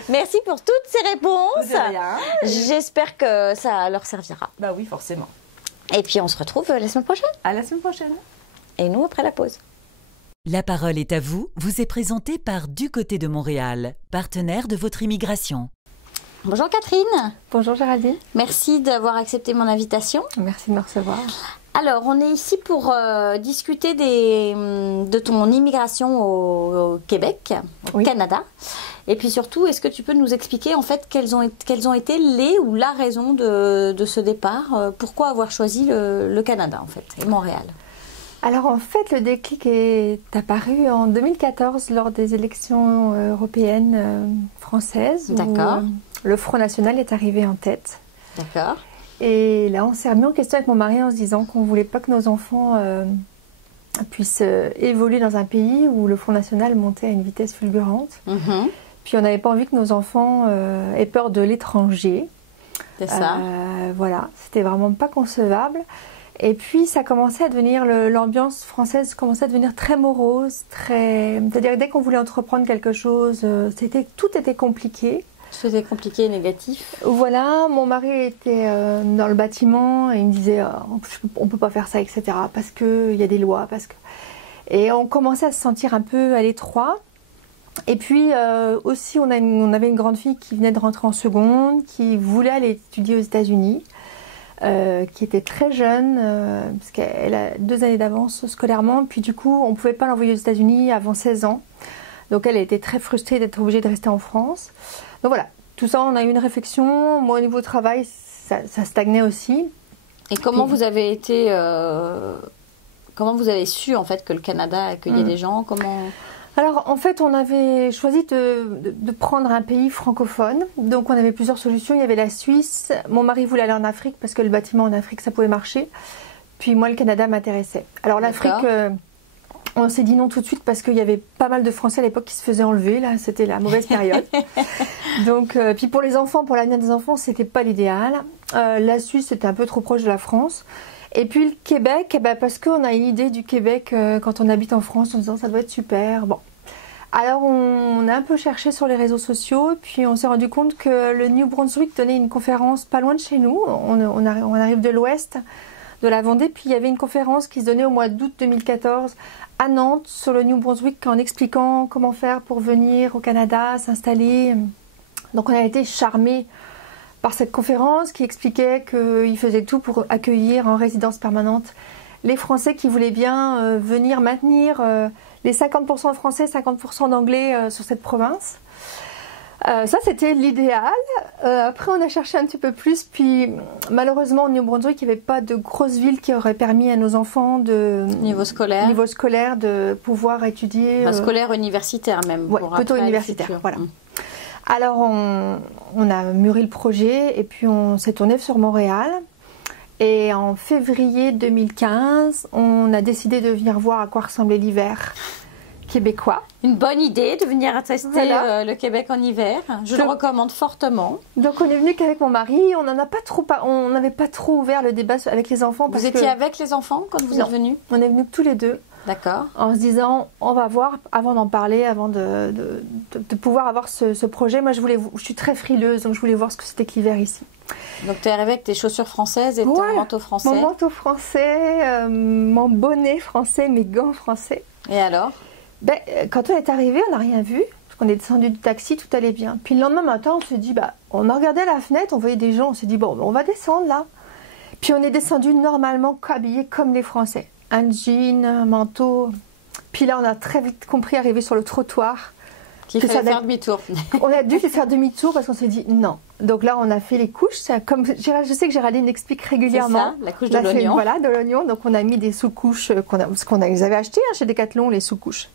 Merci pour toutes ces réponses. De rien. J'espère que ça leur servira. Bah oui, forcément. Et puis on se retrouve la semaine prochaine. À la semaine prochaine. Et nous après la pause. La parole est à vous, vous est présentée par Du Côté de Montréal, partenaire de votre immigration. Bonjour Catherine. Bonjour Géraldine. Merci d'avoir accepté mon invitation. Merci de me recevoir. Alors, on est ici pour discuter de ton immigration au Québec, au Canada. Et puis surtout, est-ce que tu peux nous expliquer en fait quelles ont été la raison de ce départ? Pourquoi avoir choisi le Canada en fait et Montréal? Alors en fait, le déclic est apparu en 2014 lors des élections européennes françaises. D'accord. Le Front National est arrivé en tête. D'accord. Et là, on s'est remis en question avec mon mari en se disant qu'on ne voulait pas que nos enfants puissent évoluer dans un pays où le Front National montait à une vitesse fulgurante. Mm-hmm. Puis on n'avait pas envie que nos enfants aient peur de l'étranger. C'est ça. Voilà, c'était vraiment pas concevable. Et puis ça commençait à devenir, l'ambiance française commençait à devenir très morose, c'est-à-dire que dès qu'on voulait entreprendre quelque chose, tout était compliqué. C'était compliqué et négatif. Voilà, mon mari était dans le bâtiment et il me disait on peut pas faire ça, etc. parce qu'il y a des lois. Et on commençait à se sentir un peu à l'étroit. Et puis aussi, on avait une grande fille qui venait de rentrer en seconde, qui voulait aller étudier aux États-Unis. Qui était très jeune, parce qu'elle a 2 années d'avance scolairement, puis du coup on ne pouvait pas l'envoyer aux États-Unis avant 16 ans. Donc elle était très frustrée d'être obligée de rester en France. Donc voilà, tout ça, on a eu une réflexion. Moi au niveau travail, ça stagnait aussi. Et comment vous avez été... comment vous avez su en fait que le Canada accueillait des gens? Alors en fait on avait choisi de prendre un pays francophone, donc on avait plusieurs solutions. Il y avait la Suisse, mon mari voulait aller en Afrique parce que le bâtiment en Afrique ça pouvait marcher, puis moi le Canada m'intéressait. Alors l'Afrique, on s'est dit non tout de suite parce qu'il y avait pas mal de Français à l'époque qui se faisaient enlever, là c'était la mauvaise période. Donc puis pour les enfants, pour l'avenir des enfants c'était pas l'idéal. La Suisse c'était un peu trop proche de la France. Et puis le Québec, parce qu'on a une idée du Québec quand on habite en France en disant ça doit être super. Bon. Alors on a un peu cherché sur les réseaux sociaux, puis on s'est rendu compte que le New Brunswick donnait une conférence pas loin de chez nous. On arrive de l'ouest de la Vendée, puis il y avait une conférence qui se donnait au mois d'août 2014 à Nantes sur le New Brunswick en expliquant comment faire pour venir au Canada, s'installer. Donc on a été charmés par cette conférence qui expliquait qu'ils faisaient tout pour accueillir en résidence permanente les Français qui voulaient bien venir maintenir les 50% de Français, 50% d'Anglais sur cette province. Ça, c'était l'idéal. Après, on a cherché un petit peu plus. Puis, malheureusement, au New Brunswick, il n'y avait pas de grosses villes qui auraient permis à nos enfants de... Niveau scolaire, de pouvoir étudier... scolaire, universitaire même. Ouais, plutôt universitaire, voilà. Alors, on a mûri le projet et puis on s'est tourné sur Montréal. Et en février 2015, on a décidé de venir voir à quoi ressemblait l'hiver québécois. Une bonne idée de venir tester le Québec en hiver. Je le recommande fortement. Donc on est venu qu'avec mon mari. On n'avait pas trop ouvert le débat avec les enfants. Vous étiez avec les enfants quand vous êtes venus? On est venus tous les deux. D'accord. En se disant, on va voir avant d'en parler, avant de pouvoir avoir ce projet. Moi, je suis très frileuse, donc je voulais voir ce que c'était que l'hiver ici. Donc, tu es arrivée avec tes chaussures françaises et ton manteau français. Mon manteau français, mon bonnet français, mes gants français. Et alors? Quand on est arrivé, on n'a rien vu. Parce qu'on est descendu du taxi, tout allait bien. Puis le lendemain matin, on s'est dit, on a regardé à la fenêtre, on voyait des gens, on s'est dit, bon, on va descendre là. Puis on est descendu normalement habillés comme les Français. Un jean, un manteau. Puis là, on a très vite compris, arrivé sur le trottoir, qu'il fallait faire demi-tour. On a dû faire demi-tour parce qu'on s'est dit non. Donc là, on a fait les couches. Comme je sais que Géraldine explique régulièrement. C'est ça, la couche de l'oignon. Voilà, de l'oignon. Donc on a mis des sous-couches ils avaient acheté chez Decathlon, les sous-couches.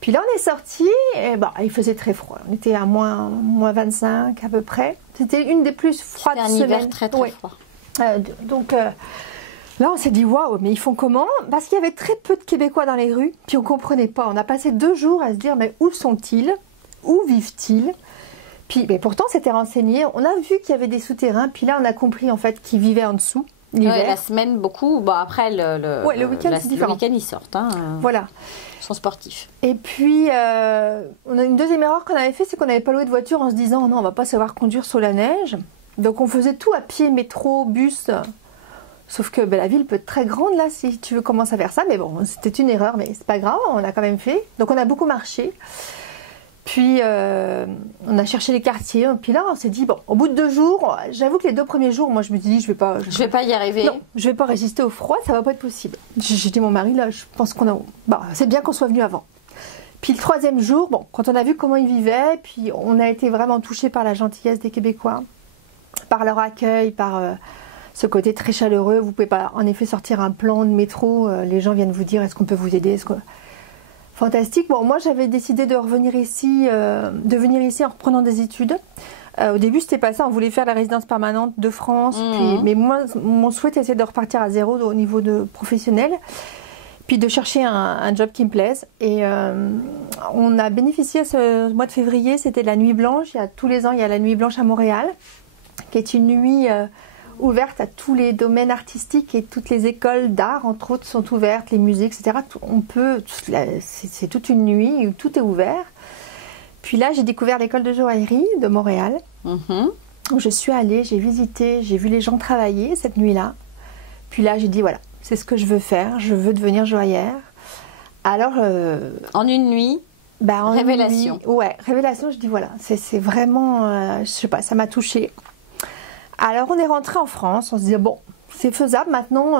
Puis là, on est sorti et il faisait très froid. On était à moins 25 à peu près. C'était une des plus froides semaines. C'était un hiver très très froid. Donc là, on s'est dit waouh, mais ils font comment? Parce qu'il y avait très peu de Québécois dans les rues, puis on comprenait pas. On a passé 2 jours à se dire mais où sont-ils? Où vivent-ils? Puis pourtant, c'était renseigné. On a vu qu'il y avait des souterrains, puis là, on a compris en fait qu'ils vivaient en dessous. Ouais, la semaine, beaucoup. Bon, après, le week-end, c'est différent. Le week-end, ils sortent. Voilà. Ils sont sportifs. Et puis, on a une deuxième erreur qu'on avait fait, c'est qu'on n'avait pas loué de voiture en se disant non, on va pas savoir conduire sur la neige. Donc, on faisait tout à pied, métro, bus. Sauf que la ville peut être très grande là si tu veux commencer à faire ça. Mais bon, c'était une erreur, mais c'est pas grave, on a quand même fait. Donc, on a beaucoup marché. Puis, on a cherché les quartiers. Puis là, on s'est dit, bon, au bout de 2 jours, j'avoue que les 2 premiers jours, moi, je me dis, je vais pas y arriver. Non, je vais pas résister au froid, ça va pas être possible. J'ai dit à mon mari, là, je pense c'est bien qu'on soit venu avant. Puis le 3e jour, quand on a vu comment ils vivaient, puis on a été vraiment touchés par la gentillesse des Québécois, par leur accueil, par ce côté très chaleureux. Vous pouvez pas, en effet, sortir un plan de métro. Les gens viennent vous dire, est-ce qu'on peut vous aider? Fantastique. Bon, moi, j'avais décidé de venir ici en reprenant des études. Au début, c'était pas ça. On voulait faire la résidence permanente de France. Mais moi, mon souhait, c'était de repartir à zéro au niveau de professionnel. Puis de chercher un job qui me plaise. Et on a bénéficié ce mois de février. C'était la Nuit Blanche. Tous les ans, il y a la Nuit Blanche à Montréal, qui est une nuit ouverte à tous les domaines artistiques et toutes les écoles d'art, entre autres, sont ouvertes, les musées, etc. C'est toute une nuit où tout est ouvert. Puis là, j'ai découvert l'école de joaillerie de Montréal, où je suis allée, j'ai visité, j'ai vu les gens travailler cette nuit-là. Puis là, j'ai dit, voilà, c'est ce que je veux faire, je veux devenir joaillère. Alors... en une nuit révélation. Révélation, je dis, voilà, c'est vraiment, je sais pas, ça m'a touchée. Alors, on est rentré en France, on se disait, bon, c'est faisable, maintenant,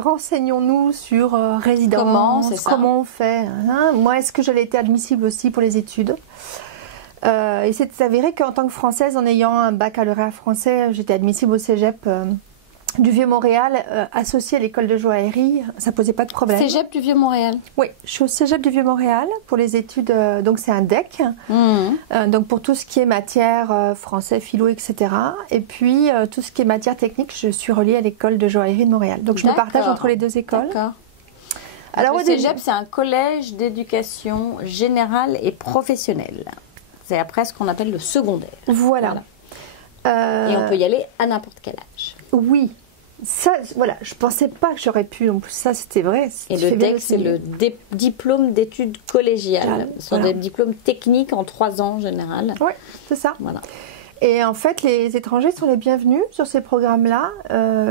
renseignons-nous sur résidence, comment on fait. Moi, est-ce que j'allais été admissible aussi pour les études? Et c'est avéré qu'en tant que Française, en ayant un baccalauréat français, j'étais admissible au cégep du Vieux-Montréal associé à l'école de joaillerie, ça posait pas de problème. Cégep du Vieux-Montréal. Oui, je suis au Cégep du Vieux-Montréal pour les études, donc c'est un DEC, donc pour tout ce qui est matière français, philo, etc. Et puis tout ce qui est matière technique, je suis reliée à l'école de joaillerie de Montréal. Donc je me partage entre les deux écoles. D'accord. Alors, le Cégep, c'est un collège d'éducation générale et professionnelle. C'est après ce qu'on appelle le secondaire. Voilà. Et on peut y aller à n'importe quel âge. Oui. Ça, voilà, je pensais pas que j'aurais pu. En plus, ça, c'était vrai. Et le DEC, c'est le diplôme d'études collégiales. Ce sont des diplômes techniques en 3 ans en général. Oui, c'est ça. Voilà. Et en fait, les étrangers sont les bienvenus sur ces programmes-là.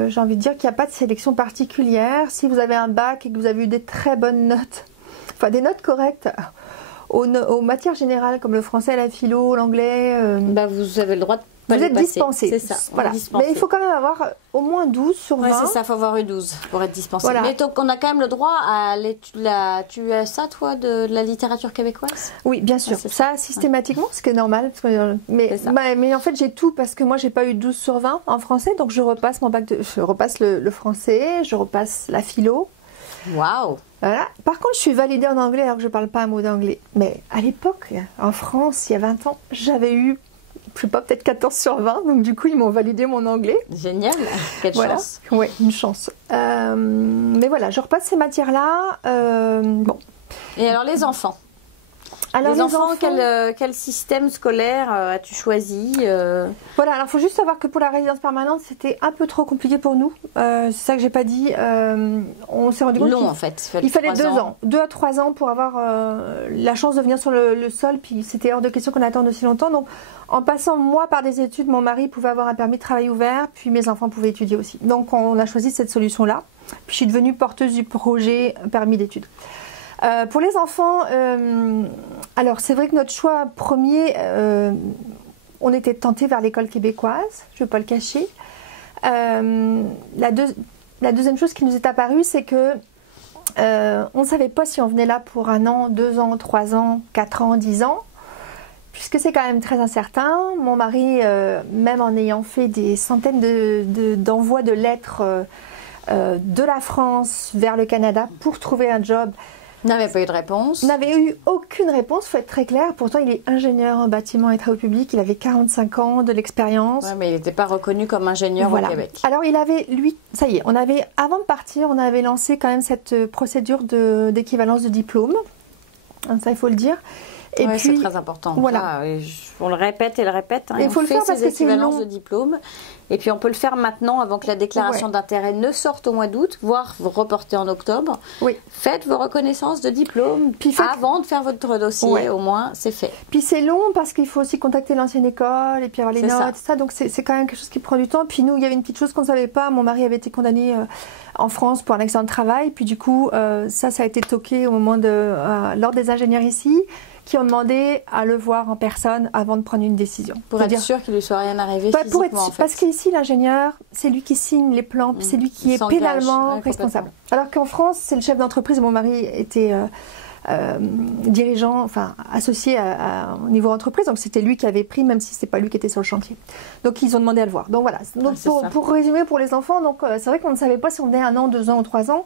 J'ai envie de dire qu'il n'y a pas de sélection particulière. Si vous avez un bac et que vous avez eu des très bonnes notes, enfin des notes correctes aux matières générales comme le français, la philo, l'anglais, vous avez le droit de vous êtes dispensé. C'est ça. Voilà. Mais il faut quand même avoir au moins 12 sur 20. Oui, c'est ça, il faut avoir eu 12 pour être dispensé. Voilà. Mais donc, on a quand même le droit à l'étude. Tu as ça, toi, de la littérature québécoise? Oui, bien sûr. Ça, systématiquement, ce qui est normal. Mais en fait, j'ai tout parce que moi, j'ai pas eu 12 sur 20 en français. Donc, je repasse mon bac je repasse le français, je repasse la philo. Waouh! Voilà. Par contre, je suis validée en anglais alors que je parle pas un mot d'anglais. Mais à l'époque, en France, il y a 20 ans, j'avais eu, je sais pas, peut-être 14 sur 20. Donc du coup, ils m'ont validé mon anglais. Génial. Quelle chance. Oui, une chance. Mais voilà, je repasse ces matières-là. Bon. Et alors, les enfants? Alors, les enfants, quel système scolaire as-tu choisi? Voilà, alors il faut juste savoir que pour la résidence permanente, c'était un peu trop compliqué pour nous. C'est ça que j'ai pas dit. On s'est rendu compte il fallait 2 ans. 2 à 3 ans pour avoir la chance de venir sur le sol. Puis c'était hors de question qu'on attende aussi longtemps. Donc en passant moi par des études, mon mari pouvait avoir un permis de travail ouvert. Puis mes enfants pouvaient étudier aussi. Donc on a choisi cette solution-là. Puis je suis devenue porteuse du projet permis d'études. Pour les enfants, alors c'est vrai que notre choix premier, on était tenté vers l'école québécoise, je ne vais pas le cacher. La deuxième chose qui nous est apparue, c'est que on ne savait pas si on venait là pour 1 an, 2 ans, 3 ans, 4 ans, 10 ans, puisque c'est quand même très incertain. Mon mari, même en ayant fait des centaines d'envois de lettres de la France vers le Canada pour trouver un job, n'avait pas eu de réponse. N'avait eu aucune réponse, il faut être très clair. Pourtant, il est ingénieur en bâtiment et travaux publics. Il avait 45 ans de l'expérience. Oui, mais il n'était pas reconnu comme ingénieur au Québec. Alors, il avait, lui, ça y est, avant de partir, on avait lancé quand même cette procédure d'équivalence de diplôme. Ça, il faut le dire. Et puis, c'est très important. Voilà. On le répète et le répète. Il faut le faire parce que c'est équivalences de diplôme. Et puis on peut le faire maintenant avant que la déclaration d'intérêt ne sorte au mois d'août, voire vous reporter en octobre. Oui. Faites vos reconnaissances de diplôme avant de faire votre dossier, au moins c'est fait. Puis c'est long parce qu'il faut aussi contacter l'ancienne école et puis avoir les notes, ça. Donc c'est quand même quelque chose qui prend du temps. Puis nous, il y avait une petite chose qu'on ne savait pas. Mon mari avait été condamné en France pour un accident de travail. Puis du coup, ça a été toqué au moment lors des ingénieurs ici, qui ont demandé à le voir en personne avant de prendre une décision. Pour être sûr qu'il ne lui soit rien arrivé physiquement, en fait. Parce qu'ici, l'ingénieur, c'est lui qui signe les plans, c'est lui qui est pénalement responsable. Alors qu'en France, c'est le chef d'entreprise. Mon mari était dirigeant, enfin associé au niveau entreprise, donc c'était lui qui avait pris, même si c'est pas lui qui était sur le chantier. Donc ils ont demandé à le voir. Donc voilà. Donc pour résumer, pour les enfants, donc c'est vrai qu'on ne savait pas si on venait 1 an, 2 ans ou 3 ans.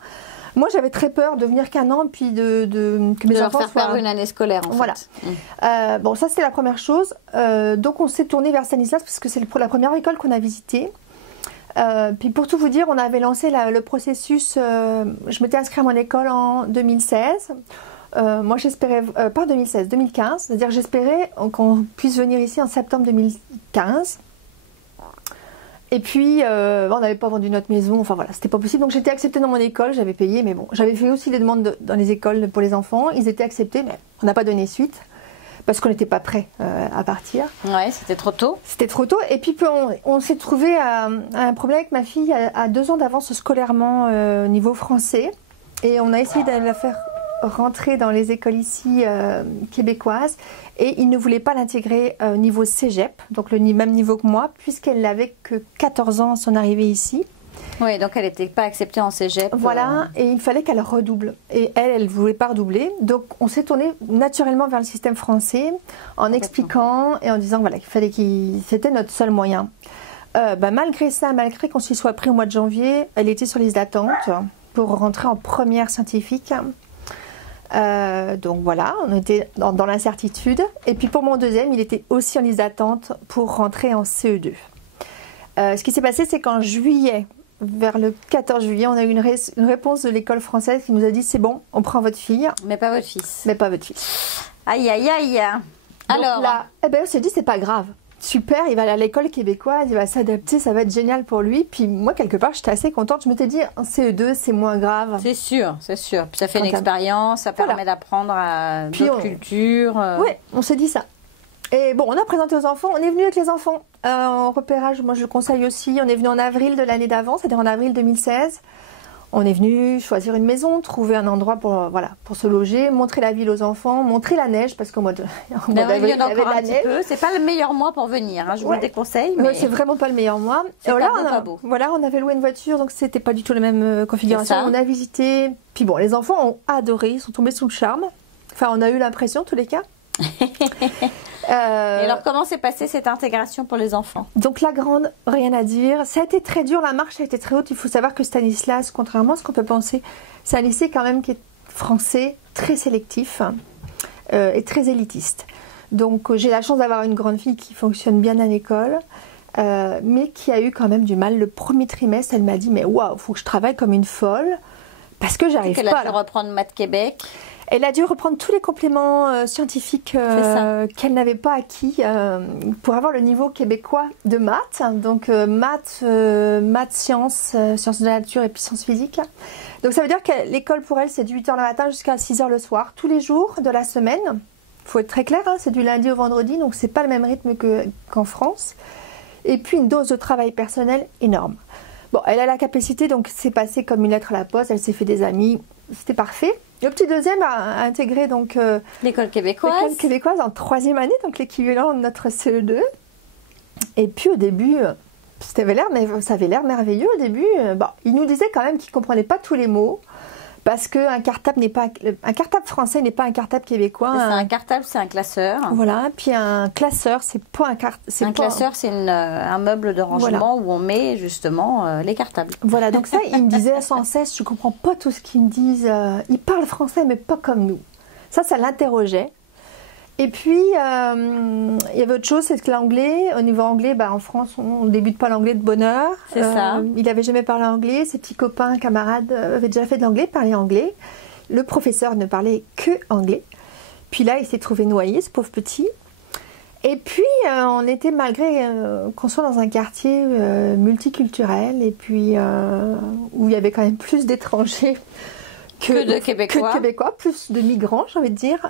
Moi, j'avais très peur de venir qu'1 an, puis que mes enfants leur faire perdre une année scolaire, en fait. Bon, ça, c'est la première chose. Donc, on s'est tourné vers Stanislas, parce que c'est la première école qu'on a visitée. Puis, pour tout vous dire, on avait lancé le processus... je m'étais inscrite à mon école en 2016. Moi, j'espérais... pas 2016, 2015. C'est-à-dire, j'espérais qu'on puisse venir ici en septembre 2015. Et puis, on n'avait pas vendu notre maison, enfin voilà, c'était pas possible. Donc j'étais acceptée dans mon école, j'avais payé, mais bon, j'avais fait aussi des demandes dans les écoles pour les enfants. Ils étaient acceptés, mais on n'a pas donné suite parce qu'on n'était pas prêts à partir. Ouais, c'était trop tôt. C'était trop tôt. Et puis on s'est trouvé à un problème avec ma fille à 2 ans d'avance scolairement au niveau français. Et on a essayé de la faire rentrer dans les écoles ici québécoises, et ils ne voulaient pas l'intégrer au niveau cégep, donc le même niveau que moi, puisqu'elle n'avait que 14 ans à son arrivée ici. Oui, donc elle n'était pas acceptée en cégep. Voilà, et il fallait qu'elle redouble. Et elle ne voulait pas redoubler. Donc on s'est tourné naturellement vers le système français en expliquant et en disant voilà, qu'il fallait c'était notre seul moyen. malgré ça, malgré qu'on s'y soit pris au mois de janvier, elle était sur liste d'attente pour rentrer en première scientifique. Donc voilà, on était dans l'incertitude. Et puis pour mon deuxième, il était aussi en liste d'attente pour rentrer en CE2. Ce qui s'est passé, c'est qu'en juillet, vers le 14 juillet, on a eu une réponse de l'école française qui nous a dit c'est bon, on prend votre fille. Mais pas votre fils. Mais pas votre fils. Aïe, aïe, aïe. Alors donc là, on s'est dit c'est pas grave. Super, il va aller à l'école québécoise, il va s'adapter, ça va être génial pour lui. Puis moi, quelque part, j'étais assez contente. Je m'étais dit, en CE2, c'est moins grave. C'est sûr, c'est sûr. Puis ça fait une expérience, ça permet d'apprendre à d'autres cultures. Oui, on s'est dit ça. Et bon, on a présenté aux enfants, on est venu avec les enfants en repérage. Moi, je le conseille aussi. On est venu en avril de l'année d'avant, c'est-à-dire en avril 2016. On est venu choisir une maison, trouver un endroit pour se loger, montrer la ville aux enfants, montrer la neige, parce qu'au mois d'avril, il y avait de la neige. C'est pas le meilleur mois pour venir, hein, je vous le déconseille. Mais c'est vraiment pas le meilleur mois. Pas beau. Voilà, on avait loué une voiture, donc c'était pas du tout la même configuration. On a visité, puis bon, les enfants ont adoré, ils sont tombés sous le charme. Enfin, on a eu l'impression, en tous les cas. Et alors, comment s'est passée cette intégration pour les enfants? Donc la grande, rien à dire. Ça a été très dur, la marche a été très haute. Il faut savoir que Stanislas, contrairement à ce qu'on peut penser, c'est un lycée quand même qui est français, très sélectif et très élitiste. Donc j'ai la chance d'avoir une grande fille qui fonctionne bien à l'école, mais qui a eu quand même du mal. Le premier trimestre, elle m'a dit, mais waouh, faut que je travaille comme une folle, parce que j'arrive pas. Elle a dû reprendre Maths Québec. Elle a dû reprendre tous les compléments scientifiques qu'elle n'avait pas acquis pour avoir le niveau québécois de maths. Donc maths, sciences de la nature et puis sciences physiques. Donc ça veut dire que l'école pour elle, c'est de 8h le matin jusqu'à 6h le soir, tous les jours de la semaine. Il faut être très clair, hein, c'est du lundi au vendredi, donc c'est pas le même rythme qu'en France. Et puis une dose de travail personnel énorme. Bon, elle a la capacité, donc c'est passé comme une lettre à la poste, elle s'est fait des amis, c'était parfait. Le petit deuxième a intégré donc l'école québécoise. En 3e année, donc l'équivalent de notre CE2. Et puis au début, ça avait l'air merveilleux au début. Bon, il nous disait quand même qu'il ne comprenait pas tous les mots. Parce qu'un cartable français n'est pas un cartable québécois. Un cartable, c'est un classeur. Voilà, puis un classeur, c'est pas un cartable. Un classeur, c'est un meuble de rangement où on met justement les cartables. Voilà, donc ça, il me disait sans cesse, je comprends pas tout ce qu'ils me disent. Ils parlent français, mais pas comme nous. Ça l'interrogeait. Et puis, il y avait autre chose, c'est que l'anglais, au niveau anglais, en France, on ne débute pas l'anglais de bonne heure. C'est ça. Il n'avait jamais parlé anglais, ses petits copains, camarades avaient déjà fait de l'anglais, parlaient anglais. Le professeur ne parlait que anglais. Puis là, il s'est trouvé noyé, ce pauvre petit. Et puis, on était, malgré qu'on soit dans un quartier multiculturel, et puis où il y avait quand même plus d'étrangers que de Québécois, plus de migrants, j'ai envie de dire.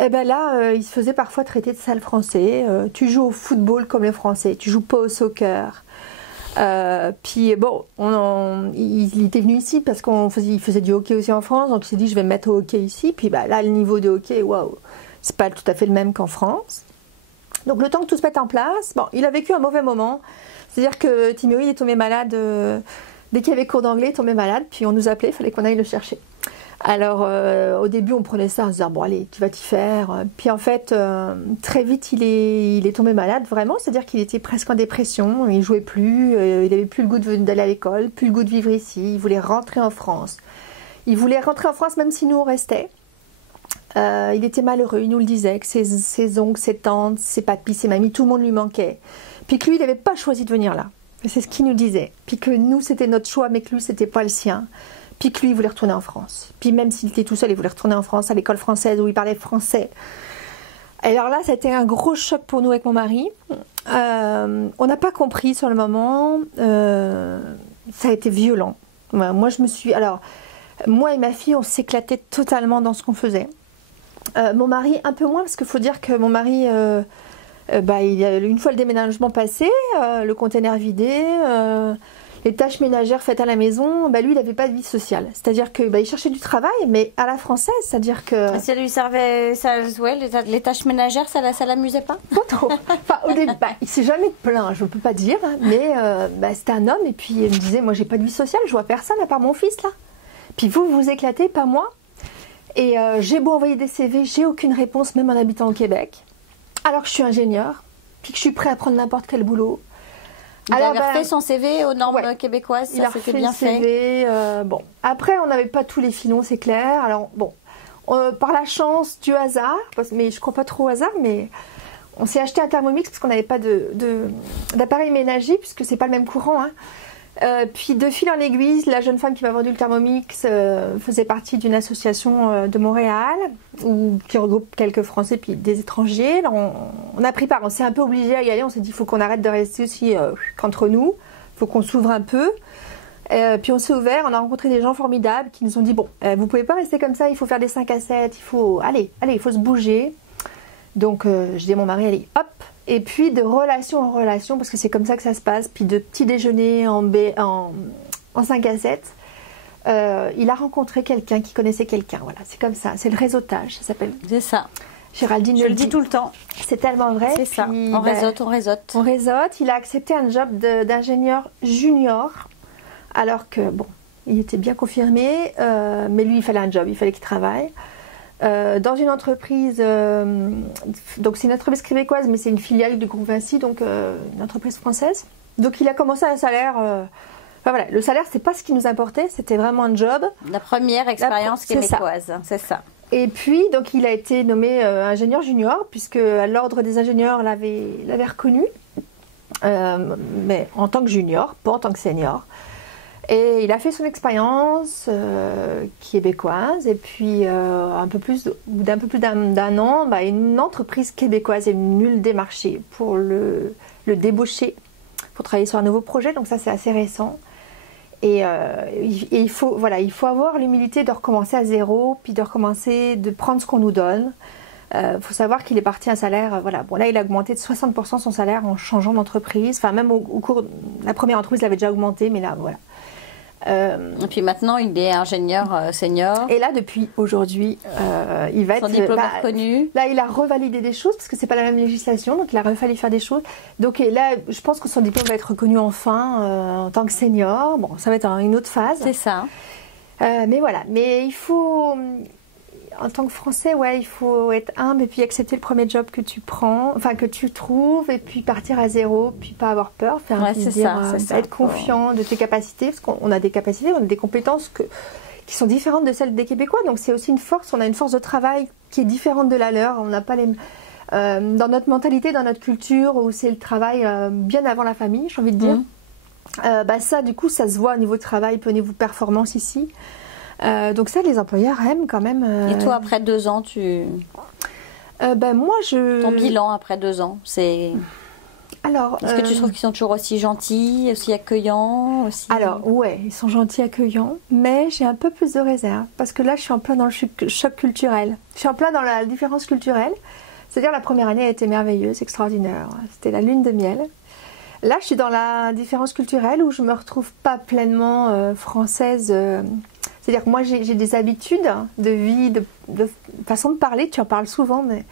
Et là, il se faisait parfois traiter de sale français. Tu joues au football comme les Français, tu joues pas au soccer. Puis bon, il était venu ici parce qu'il faisait du hockey aussi en France, donc il s'est dit je vais me mettre au hockey ici. Puis là, le niveau de hockey, waouh, c'est pas tout à fait le même qu'en France. Donc le temps que tout se mette en place, bon, il a vécu un mauvais moment. C'est-à-dire que Timéo, il est tombé malade. Dès qu'il y avait cours d'anglais, il tombait malade, puis on nous appelait, il fallait qu'on aille le chercher. Alors, au début, on prenait ça en se disant, bon, allez, tu vas t'y faire. Puis en fait, très vite, il est tombé malade, vraiment. C'est-à-dire qu'il était presque en dépression, il jouait plus, il n'avait plus le goût d'aller à l'école, plus le goût de vivre ici, il voulait rentrer en France. Il voulait rentrer en France même si nous, on restait. Il était malheureux, il nous le disait, que ses oncles, ses tantes, ses papis, ses mamies, tout le monde lui manquait. Puis que lui, il n'avait pas choisi de venir là. C'est ce qu'il nous disait. Puis que nous, c'était notre choix, mais que lui, c'était pas le sien. Puis que lui, il voulait retourner en France. Puis même s'il était tout seul, il voulait retourner en France, à l'école française où il parlait français. Alors là, ça a été un gros choc pour nous avec mon mari. On n'a pas compris sur le moment. Ça a été violent. Moi et ma fille, on s'éclatait totalement dans ce qu'on faisait. Mon mari, un peu moins, parce qu'il faut dire que mon mari... une fois le déménagement passé, le container vidé, les tâches ménagères faites à la maison, lui il n'avait pas de vie sociale. C'est-à-dire que il cherchait du travail, mais à la française, c'est-à-dire que... Ça lui servait, les tâches ménagères, ça l'amusait pas? Pas trop. Enfin, au début, il s'est jamais plaint, je ne peux pas dire, mais c'était un homme, et puis il me disait, moi j'ai pas de vie sociale, je vois personne à part mon fils là. Puis vous vous éclatez, pas moi. Et j'ai beau envoyer des CV, j'ai aucune réponse, même en habitant au Québec. Alors que je suis ingénieure, puis que je suis prêt à prendre n'importe quel boulot. Il avait refait son CV aux normes québécoises, ça s'était bien fait. CV, bon. Après, on n'avait pas tous les filons, c'est clair. Alors, bon, par la chance, du hasard, mais je ne crois pas trop au hasard, mais on s'est acheté un Thermomix parce qu'on n'avait pas d'appareil ménager, puisque c'est pas le même courant. Hein. Puis, de fil en aiguille, la jeune femme qui m'a vendu le Thermomix faisait partie d'une association de Montréal, qui regroupe quelques Français puis des étrangers. Alors, on a pris part, on s'est un peu obligé à y aller. On s'est dit, il faut qu'on arrête de rester aussi qu'entre nous. Il faut qu'on s'ouvre un peu. Puis on s'est ouvert, on a rencontré des gens formidables qui nous ont dit, bon, vous pouvez pas rester comme ça, il faut faire des 5 à 7, il faut, allez, il faut se bouger. Donc, je dis à mon mari, allez, hop. Et puis, de relation en relation, parce que c'est comme ça que ça se passe, puis de petit déjeuner en 5 à 7, il a rencontré quelqu'un qui connaissait quelqu'un. Voilà, c'est comme ça, c'est le réseautage, ça s'appelle. C'est ça. Géraldine je le dis tout le temps. C'est tellement vrai. C'est ça, on réseaute. On réseaute, il a accepté un job d'ingénieur junior, alors que, bon, il était bien confirmé, mais lui, il fallait un job, il fallait qu'il travaille. Dans une entreprise, donc c'est une entreprise québécoise, mais c'est une filiale du groupe Vinci, donc une entreprise française. Donc il a commencé à un salaire, voilà, le salaire c'est pas ce qui nous importait, c'était vraiment un job. La première expérience québécoise, c'est ça. Et puis donc il a été nommé ingénieur junior, puisque l'ordre des ingénieurs l'avait reconnu, mais en tant que junior, pas en tant que senior. Et il a fait son expérience québécoise, et puis d'un peu plus d'un an, une entreprise québécoise est venue le démarcher pour le débaucher, pour travailler sur un nouveau projet, donc ça c'est assez récent. Et il faut avoir l'humilité de recommencer à zéro, puis de prendre ce qu'on nous donne. Faut savoir qu'il est parti à un salaire, voilà. Bon, là, il a augmenté de 60% son salaire en changeant d'entreprise. Enfin, même au cours de la première entreprise, il avait déjà augmenté, mais là, voilà. Et puis maintenant, il est ingénieur senior. Et là, depuis aujourd'hui, il va être... Son diplôme reconnu. Là, il a revalidé des choses, parce que c'est pas la même législation, donc il a fallu faire des choses. Donc là, je pense que son diplôme va être reconnu enfin en tant que senior. Bon, ça va être une autre phase. C'est ça. Mais voilà, mais il faut... En tant que Français, il faut être humble et puis accepter le premier job que tu prends, enfin que tu trouves, et puis partir à zéro, puis pas avoir peur, être confiant de tes capacités, parce qu'on a des capacités, on a des compétences qui sont différentes de celles des Québécois, donc c'est aussi une force, on a une force de travail qui est différente de la leur, on n'a pas les... dans notre mentalité, dans notre culture, où c'est le travail bien avant la famille, j'ai envie de dire, ça du coup, ça se voit au niveau de travail, puis au niveau performance ici. Donc ça, les employeurs aiment quand même. Et toi, après 2 ans, moi, Ton bilan après 2 ans, c'est... Alors, est-ce que tu trouves qu'ils sont toujours aussi gentils, aussi accueillants aussi... Alors, ouais, ils sont gentils, accueillants, mais j'ai un peu plus de réserve, parce que là, je suis en plein dans le choc culturel. Je suis en plein dans la différence culturelle. C'est-à-dire, la première année a été merveilleuse, extraordinaire. C'était la lune de miel. Là, je suis dans la différence culturelle où je me retrouve pas pleinement française... C'est-à-dire que moi, j'ai des habitudes de vie, de façon de parler. Tu en parles souvent, mais...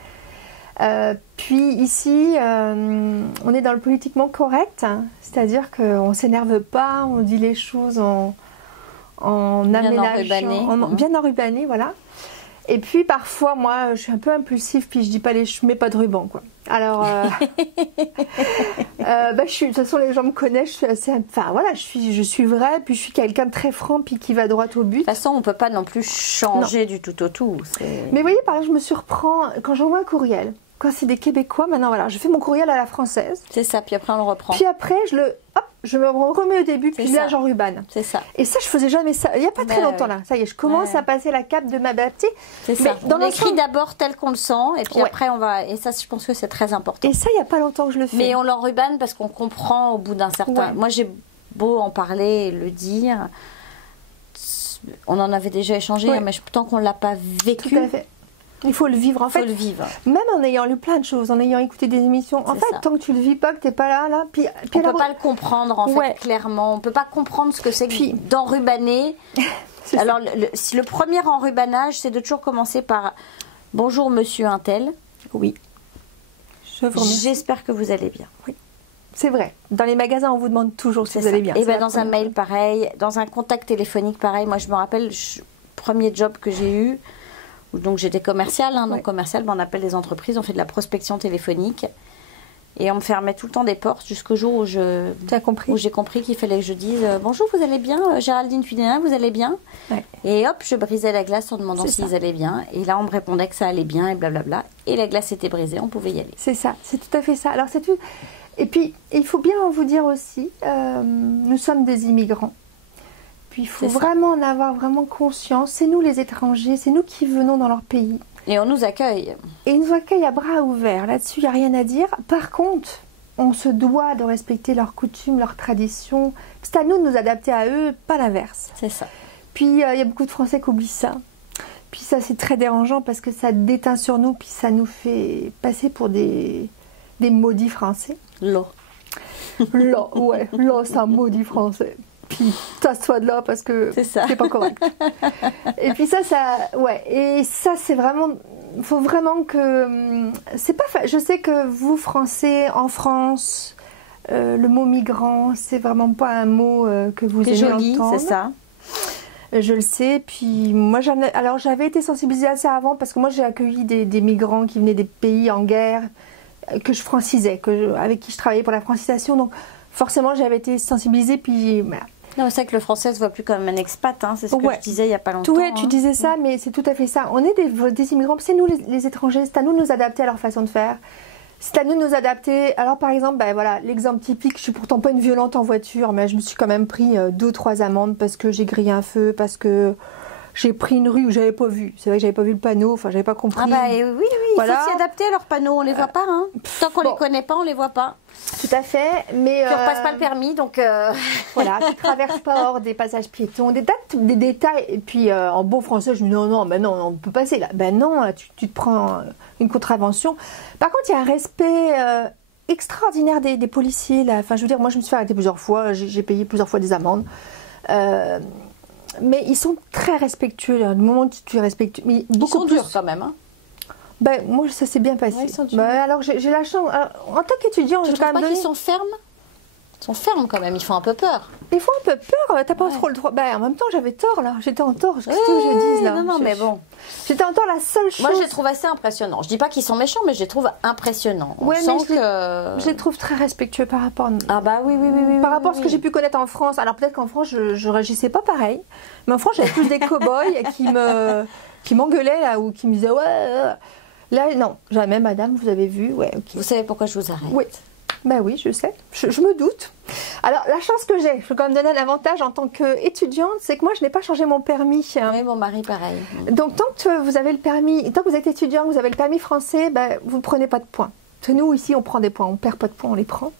puis ici, on est dans le politiquement correct. C'est-à-dire qu'on ne s'énerve pas, on dit les choses en aménageant... Bien enrubanné, voilà. Et puis, parfois, moi, je suis un peu impulsive, puis je mets pas de ruban, quoi. Alors, de toute façon, les gens me connaissent, je suis assez... Enfin, voilà, je suis vraie, puis je suis quelqu'un de très franc, puis qui va droit au but. De toute façon, on ne peut pas non plus changer du tout au tout. Mais vous voyez, par exemple, je me surprends, quand j'envoie un courriel, quand c'est des Québécois, maintenant, voilà, je fais mon courriel à la française. C'est ça, puis après, on le reprend. Puis après, je me remets au début, puis là, j'enrubane. C'est ça. Et ça, je faisais jamais ça. Il n'y a pas très longtemps, là. Ça y est, je commence à passer la cape de m'adapter. C'est ça. On écrit d'abord tel qu'on le sent, et puis après, on va... Et ça, je pense que c'est très important. Et ça, il n'y a pas longtemps que je le fais. Mais on l'enrubane parce qu'on comprend au bout d'un certain... Ouais. Moi, j'ai beau en parler et le dire. On en avait déjà échangé, mais tant qu'on ne l'a pas vécu... Tout à fait. Il faut le vivre, en fait. Il faut le vivre. Même en ayant lu plein de choses, en ayant écouté des émissions. En fait, tant que tu le vis pas, que tu n'es pas là, puis on ne peut pas le comprendre, en fait, clairement. On ne peut pas comprendre ce que c'est d'enrubaner. Alors, le premier enrubanage, c'est de toujours commencer par « Bonjour, monsieur Untel. » Oui. J'espère que vous allez bien. Oui. C'est vrai. Dans les magasins, on vous demande toujours si vous allez bien. Et dans un mail, pareil. Dans un contact téléphonique, pareil. Moi, je me rappelle, le premier job que j'ai eu... Donc j'étais commerciale, donc commerciale, on appelle les entreprises, on fait de la prospection téléphonique. Et on me fermait tout le temps des portes jusqu'au jour où j'ai compris qu'il fallait que je dise bonjour, vous allez bien, Géraldine Fudénin, vous allez bien? Et hop, je brisais la glace en demandant s'ils allaient bien. Et là, on me répondait que ça allait bien et blablabla. Et la glace était brisée, on pouvait y aller. C'est ça, c'est tout à fait ça. Alors, c'est tout. Et puis, il faut bien vous dire aussi, nous sommes des immigrants. Puis, il faut vraiment en avoir vraiment conscience. C'est nous les étrangers, c'est nous qui venons dans leur pays. Et on nous accueille. Et ils nous accueillent à bras ouverts. Là-dessus, il n'y a rien à dire. Par contre, on se doit de respecter leurs coutumes, leurs traditions. C'est à nous de nous adapter à eux, pas l'inverse. C'est ça. Puis, il y a beaucoup de Français qui oublient ça. Puis ça, c'est très dérangeant parce que ça déteint sur nous, puis ça nous fait passer pour des maudits Français. Là, ouais. Là, c'est un maudit Français. Puis, tasse-toi de là parce que c'est pas correct. Et puis ça, ouais. Et ça, c'est vraiment... Il faut vraiment que... C'est pas... Je sais que vous, Français, en France, le mot migrant, c'est vraiment pas un mot que vous aimez joli, entendre. C'est ça. Je le sais. Puis moi, j'avais été sensibilisée à ça avant parce que moi, j'ai accueilli des migrants qui venaient des pays en guerre, que je francisais, avec qui je travaillais pour la francisation. Donc, forcément, j'avais été sensibilisée. Puis... Non, c'est vrai que le français se voit plus comme un expat, hein, c'est ce que je disais il n'y a pas longtemps. Oui, tu disais ça, mais c'est tout à fait ça. On est des immigrants, c'est nous les étrangers, c'est à nous de nous adapter à leur façon de faire. C'est à nous de nous adapter. Alors par exemple, l'exemple typique, je suis pourtant pas une violente en voiture, mais je me suis quand même pris 2 ou 3 amendes parce que j'ai grillé un feu, parce que j'ai pris une rue où j'avais pas vu. C'est vrai que j'avais pas vu le panneau, enfin j'avais pas compris. Oui, voilà. Il faut s'y adapter à leurs panneaux, on les voit pas. Hein. Tant qu'on les connaît pas, on les voit pas. Tout à fait, mais... Tu repasse pas le permis, donc... Voilà, tu traverses pas hors des passages piétons, des détails. Et puis, en bon français, je me dis non, on peut passer là. Ben non, là, tu te prends une contravention. Par contre, il y a un respect extraordinaire des policiers. Là. Enfin, je veux dire, moi, je me suis fait arrêter plusieurs fois, j'ai payé plusieurs fois des amendes. Mais ils sont très respectueux. Là. Du moment où tu es respectueux... Mais ils sont durs quand même, hein. Ben, moi, ça s'est bien passé. Alors, j'ai la chance. En tant qu'étudiant, je trouve pas qu'ils sont fermes. Ils sont fermes quand même, ils font un peu peur. Ils font un peu peur, t'as pas trop le droit. Ben, en même temps, j'avais tort là. J'étais en tort. Qu'est-ce que je dis là? Non, mais bon. J'étais en tort, la seule chose. Moi, je les trouve assez impressionnants. Je dis pas qu'ils sont méchants, mais je les trouve impressionnants. Je les trouve très respectueux par rapport. Ah, bah oui. Par rapport à ce que j'ai pu connaître en France. Alors, peut-être qu'en France, je réagissais pas pareil. Mais en France, j'avais plus des cow-boys qui m'engueulaient là ou qui me disaient ouais. Là, non, jamais, madame, vous avez vu, ouais, ok. Vous savez pourquoi je vous arrête? Oui, ben oui, je sais, je me doute. Alors, la chance que j'ai, je peux quand même donner un avantage en tant qu'étudiante, c'est que moi, je n'ai pas changé mon permis. Oui, mon mari, pareil. Donc, tant que vous avez le permis, tant que vous êtes étudiant, vous avez le permis français, ben, vous ne prenez pas de points. Nous, ici, on prend des points, on ne perd pas de points, on les prend.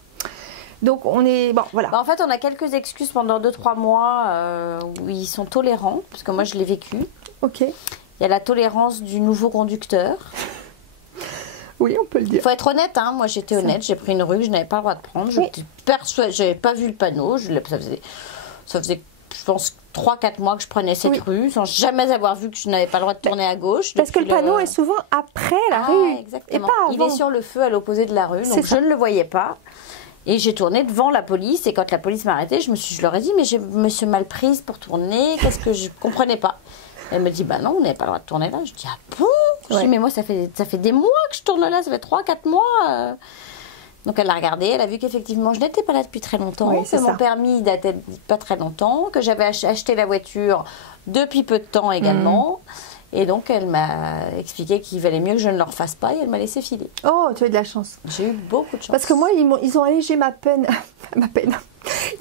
Donc, on est... Bon, voilà. En fait, on a quelques excuses pendant 2-3 mois où ils sont tolérants, parce que moi, je l'ai vécu. Ok. Il y a la tolérance du nouveau conducteur. Oui, on peut le dire. Il faut être honnête, hein. Moi j'étais honnête, j'ai pris une rue que je n'avais pas le droit de prendre. J'étais persuadée, j'avais pas vu le panneau. Ça faisait, je pense, 3-4 mois que je prenais cette rue sans jamais avoir vu que je n'avais pas le droit de tourner à gauche. Parce que le panneau est souvent après la rue. Exactement. Et pas avant. Il est sur le feu à l'opposé de la rue, donc je ne le voyais pas. Et j'ai tourné devant la police. Et quand la police m'a arrêtée, je leur ai dit, mais je me suis mal prise pour tourner. Qu'est-ce que je comprenais pas? Elle me dit, bah non, on n'avait pas le droit de tourner là. Je dis, ah bon? Je dis, mais moi, ça fait des mois que je tourne là, ça fait 3-4 mois. Donc elle a regardé, elle a vu qu'effectivement, je n'étais pas là depuis très longtemps, que mon permis datait pas très longtemps, que j'avais acheté la voiture depuis peu de temps également. Et donc, elle m'a expliqué qu'il valait mieux que je ne leur fasse pas et elle m'a laissé filer. Oh, tu as de la chance. J'ai eu beaucoup de chance. Parce que moi, ils ont allégé ma peine.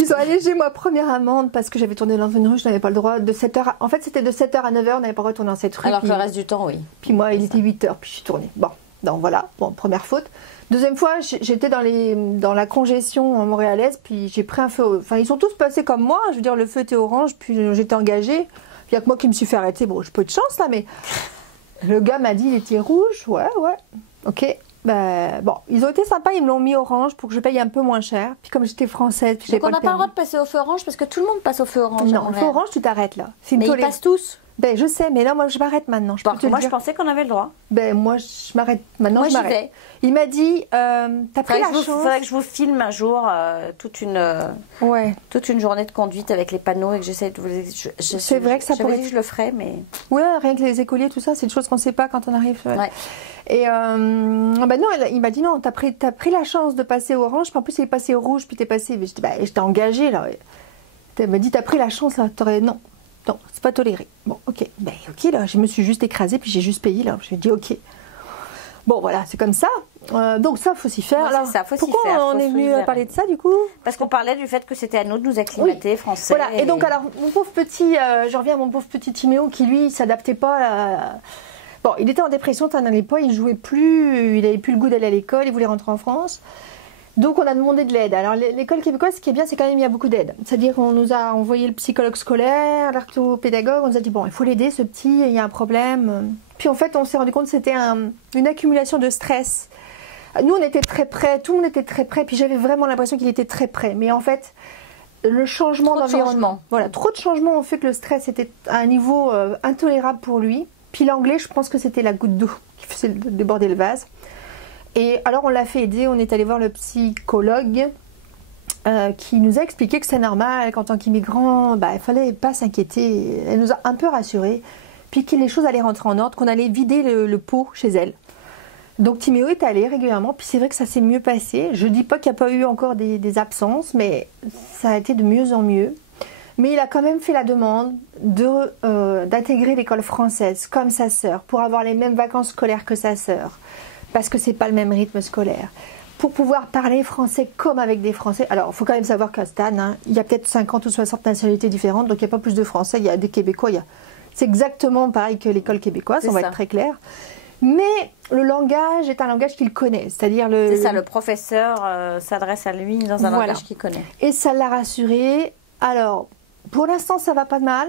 Ils ont allégé ma première amende parce que j'avais tourné dans une rue, je n'avais pas le droit de 7h. En fait, c'était de 7h à 9h, on n'avait pas le droit de tourner dans cette rue. Alors que le reste du temps, oui. Puis moi, il était 8h, puis je suis tournée. Bon, donc voilà, première faute. Deuxième fois, j'étais dans la congestion montréalaise, puis j'ai pris un feu. Enfin, ils sont tous passés comme moi. Je veux dire, le feu était orange, puis j'étais engagée. Il n'y a que moi qui me suis fait arrêter. Bon, j'ai peu de chance là, mais le gars m'a dit il était rouge. Ouais. Ok. Ben, bon, ils ont été sympas, ils me l'ont mis orange pour que je paye un peu moins cher. Puis comme j'étais française, puis donc on n'a pas le droit de passer au feu orange parce que tout le monde passe au feu orange. Non, le feu orange, tu t'arrêtes là. Mais ils passent tous. Ben, je sais, mais là, moi, je m'arrête maintenant. Moi, je pensais qu'on avait le droit. Ben, moi, je m'arrête maintenant. Moi, j'y vais. Il m'a dit, t'as pris la chance. Il faudrait que je vous filme un jour toute une journée de conduite avec les panneaux et que j'essaie de vous... C'est vrai que ça pourrait... Dit que je le ferais, mais... Ouais, rien que les écoliers, tout ça, c'est des choses qu'on ne sait pas quand on arrive. Ouais. Et bah non, il m'a dit non, t'as pris la chance de passer au orange, puis en plus il est passé au rouge, puis t'es passé. Je dis, bah, je t'ai engagé là. Elle m'a dit, t'as pris la chance là, non, c'est pas toléré. Bon, ok, ben ok là, je me suis juste écrasée, puis j'ai juste payé là. J'ai dit ok. Bon voilà, c'est comme ça. Donc ça, faut s'y faire. Ouais, alors, ça, faut pourquoi s'y faire, on est venu parler de ça du coup? Parce qu'on parlait du fait que c'était à nous de nous acclimater, français. Voilà, et donc alors, mon pauvre petit, je reviens à mon pauvre petit Timéo qui lui, s'adaptait pas à... Bon, il était en dépression, ça n'allait pas, il jouait plus, il avait plus le goût d'aller à l'école, il voulait rentrer en France. Donc on a demandé de l'aide. Alors l'école québécoise, ce qui est bien, c'est quand même il y a beaucoup d'aide. C'est-à-dire qu'on nous a envoyé le psychologue scolaire, l'orthopédagogue, on nous a dit bon, il faut l'aider ce petit, il y a un problème. Puis en fait, on s'est rendu compte que c'était une accumulation de stress. Nous, on était très près, tout le monde était très près, puis j'avais vraiment l'impression qu'il était très près. Mais en fait, le changement d'environnement, voilà, trop de changements ont fait que le stress était à un niveau intolérable pour lui. Puis l'anglais, je pense que c'était la goutte d'eau qui faisait déborder le vase. Et alors on l'a fait aider, on est allé voir le psychologue qui nous a expliqué que c'est normal qu'en tant qu'immigrant, bah, il fallait pas s'inquiéter. Elle nous a un peu rassurés, puis que les choses allaient rentrer en ordre, qu'on allait vider le pot chez elle. Donc Timéo est allé régulièrement, puis c'est vrai que ça s'est mieux passé. Je dis pas qu'il n'y a pas eu encore des absences, mais ça a été de mieux en mieux. Mais il a quand même fait la demande d'intégrer l'école française comme sa sœur, pour avoir les mêmes vacances scolaires que sa sœur. Parce que c'est pas le même rythme scolaire. Pour pouvoir parler français comme avec des Français. Alors, il faut quand même savoir qu'à Stan, hein, il y a peut-être 50 ou 60 nationalités différentes, donc il n'y a pas plus de Français, il y a des Québécois. C'est exactement pareil que l'école québécoise, on va être très clair. Mais le langage est un langage qu'il connaît, c'est-à-dire C'est ça, le professeur s'adresse à lui dans un langage qu'il connaît. Et ça l'a rassuré. Alors, pour l'instant, ça va pas de mal.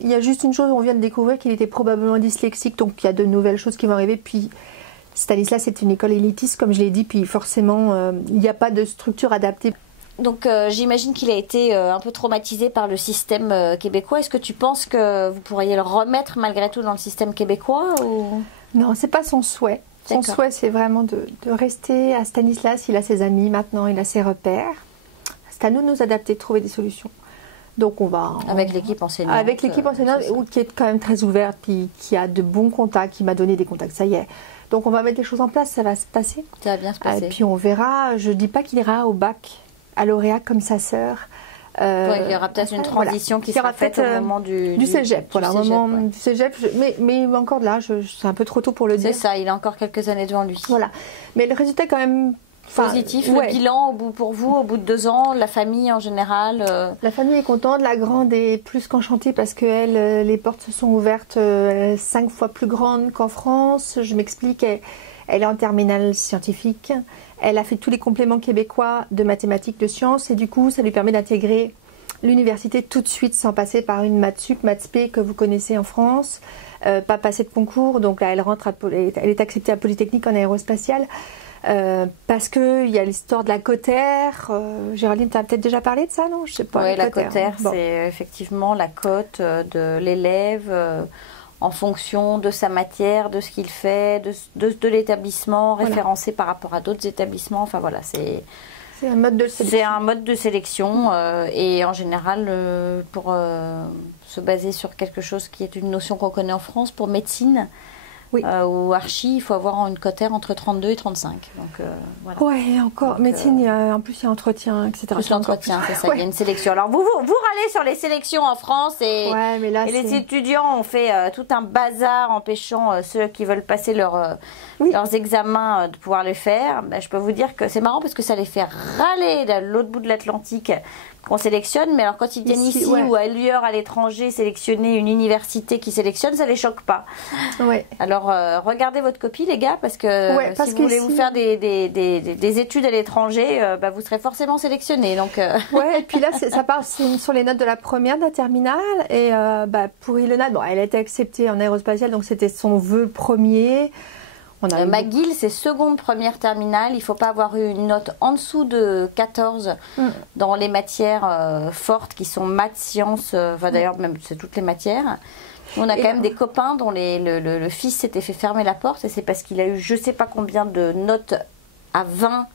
Il y a juste une chose, on vient de découvrir qu'il était probablement dyslexique, donc il y a de nouvelles choses qui vont arriver, puis... Stanislas, c'est une école élitiste, comme je l'ai dit, puis forcément, il n'y a pas de structure adaptée. Donc, j'imagine qu'il a été un peu traumatisé par le système québécois. Est-ce que tu penses que vous pourriez le remettre malgré tout dans le système québécois ou... Non, c'est pas son souhait. Son souhait, c'est vraiment de rester à Stanislas. Il a ses amis maintenant, il a ses repères. C'est à nous de nous adapter, de trouver des solutions. Donc, on va... Avec l'équipe enseignante. Avec l'équipe enseignante, qui est quand même très ouverte, puis qui a de bons contacts, qui m'a donné des contacts, ça y est. Donc on va mettre les choses en place, ça va se passer. Ça va bien se passer. Et puis on verra, je ne dis pas qu'il ira au bac, à lauréat comme sa sœur. Il y aura peut-être une transition qui sera faite au moment du cégep. Voilà, au moment du cégep. Mais encore de là, c'est un peu trop tôt pour le dire. C'est ça, il a encore quelques années devant lui. Voilà. Mais le résultat est quand même... positif, le bilan pour vous, au bout de 2 ans, la famille en général La famille est contente, la grande est plus qu'enchantée parce que les portes se sont ouvertes 5 fois plus grandes qu'en France. Je m'explique, elle est en terminale scientifique, elle a fait tous les compléments québécois de mathématiques, de sciences et du coup ça lui permet d'intégrer l'université tout de suite sans passer par une maths sup, maths spé que vous connaissez en France, pas passer de concours, donc là elle est acceptée à Polytechnique en aérospatiale. Parce qu'il y a l'histoire de la cotère. Géraldine, tu as peut-être déjà parlé de ça, non? Je sais pas. Oui, la cotère, c'est effectivement la cote de l'élève en fonction de sa matière, de ce qu'il fait, de l'établissement, référencé par rapport à d'autres établissements. Enfin voilà, c'est un mode de sélection. C'est un mode de sélection et en général, pour se baser sur quelque chose qui est une notion qu'on connaît en France, pour médecine, ou archi, il faut avoir une cotère entre 32 et 35. Donc, voilà. Ouais, encore. Donc, médecine, en plus, il y a entretien, etc. Plus l'entretien, c'est ça, il y a une sélection. Alors, vous râlez sur les sélections en France et les étudiants ont fait tout un bazar empêchant ceux qui veulent passer leurs examens de pouvoir les faire. Ben, je peux vous dire que c'est marrant parce que ça les fait râler de l'autre bout de l'Atlantique qu'on sélectionne, mais alors quand ils viennent ici ou ailleurs à l'étranger sélectionner une université qui sélectionne, ça les choque pas. Ouais. Alors regardez votre copie les gars, parce que si vous voulez vous faire des études à l'étranger, vous serez forcément sélectionné. Donc ouais, et puis là ça part sur les notes de la première de la terminale et pour Ilona, elle a été acceptée en aérospatiale, donc c'était son vœu premier. McGill, c'est seconde, première, terminale. Il ne faut pas avoir eu une note en dessous de 14 dans les matières fortes qui sont maths, sciences, d'ailleurs même c'est toutes les matières. On a quand même des copains dont le fils s'était fait fermer la porte et c'est parce qu'il a eu je ne sais pas combien de notes à 20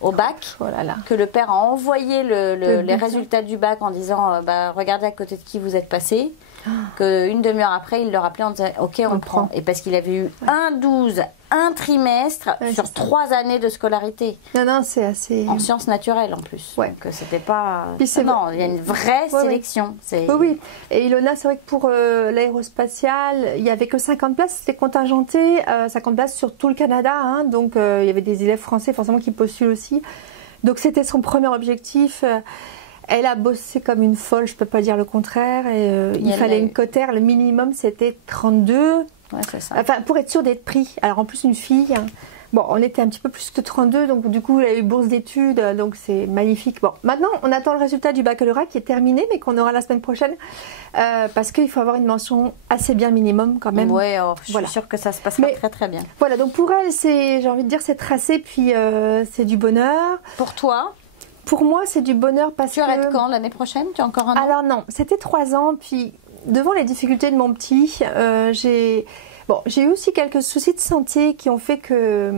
au bac que le père a envoyé les résultats du bac en disant regardez à côté de qui vous êtes passé. qu'une demi-heure après, il le rappelait en disant ok, on le prend. Et parce qu'il avait eu un 12, un trimestre sur 3 années de scolarité. Non, c'est assez... En sciences naturelles en plus. Ouais. Donc c'était pas... Non, il y a une vraie sélection. Oui. Et Ilona, c'est vrai que pour l'aérospatiale, il n'y avait que 50 places, c'était contingenté, 50 places sur tout le Canada. Hein, donc il y avait des élèves français forcément qui postulent aussi. Donc c'était son premier objectif. Elle a bossé comme une folle, je ne peux pas dire le contraire. Et, il fallait une cotère, le minimum c'était 32. Ouais, c'est ça. Enfin, pour être sûr d'être pris. Alors en plus, une fille, bon, on était un petit peu plus que 32, donc du coup, elle a eu bourse d'études, donc c'est magnifique. Bon, maintenant, on attend le résultat du baccalauréat qui est terminé, mais qu'on aura la semaine prochaine, parce qu'il faut avoir une mention assez bien minimum quand même. Oui, je suis sûre que ça se passera très très bien. Voilà, donc pour elle, j'ai envie de dire, c'est tracé, puis c'est du bonheur. Pour toi? Pour moi, c'est du bonheur parce que... Tu arrêtes quand, l'année prochaine? Tu as encore un an? Alors non, c'était 3 ans, puis devant les difficultés de mon petit, j'ai eu aussi quelques soucis de santé qui ont fait que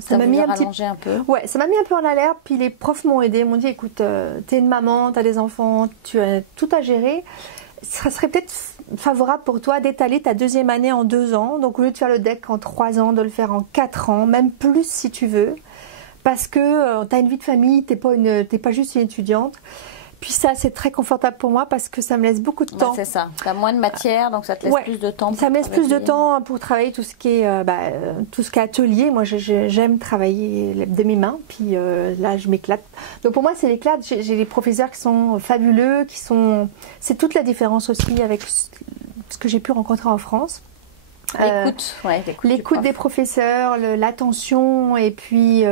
ça m'a mis un peu. Ouais, ça m'a mis un peu en alerte. Puis les profs m'ont aidé, m'ont dit écoute, t'es une maman, t'as des enfants, tu as tout à gérer. Ça serait peut-être favorable pour toi d'étaler ta 2e année en 2 ans. Donc au lieu de faire le DEC en 3 ans, de le faire en 4 ans, même plus si tu veux, parce que t'as une vie de famille, t'es pas juste une étudiante. Puis ça, c'est très confortable pour moi parce que ça me laisse beaucoup de temps. C'est ça. Tu as moins de matière, donc ça te laisse plus de temps. Ça me laisse plus de temps pour travailler tout ce qui est, tout ce qui est atelier. Moi, j'aime travailler de mes mains. Puis là, je m'éclate. Donc pour moi, c'est l'éclat. J'ai des professeurs qui sont fabuleux, c'est toute la différence aussi avec ce que j'ai pu rencontrer en France. L'écoute des professeurs, l'attention, et puis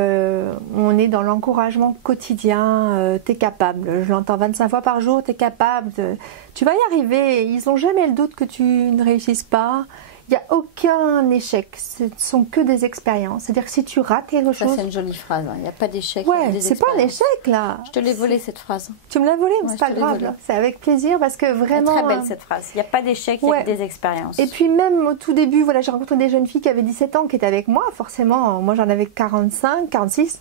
on est dans l'encouragement quotidien. T'es capable, je l'entends 25 fois par jour, t'es capable, tu vas y arriver. Ils n'ont jamais le doute que tu ne réussisses pas. Il n'y a aucun échec, ce ne sont que des expériences. C'est-à-dire que si tu rates quelque chose... Ça, c'est une jolie phrase, il n'y a pas d'échec. Ouais, c'est pas un échec là. Je te l'ai volée cette phrase. Tu me l'as volée, mais c'est pas grave. C'est avec plaisir parce que vraiment... C'est très belle cette phrase. Il n'y a pas d'échec, il y a que des expériences. Et puis même au tout début, voilà, j'ai rencontré des jeunes filles qui avaient 17 ans qui étaient avec moi. Forcément, moi j'en avais 45, 46.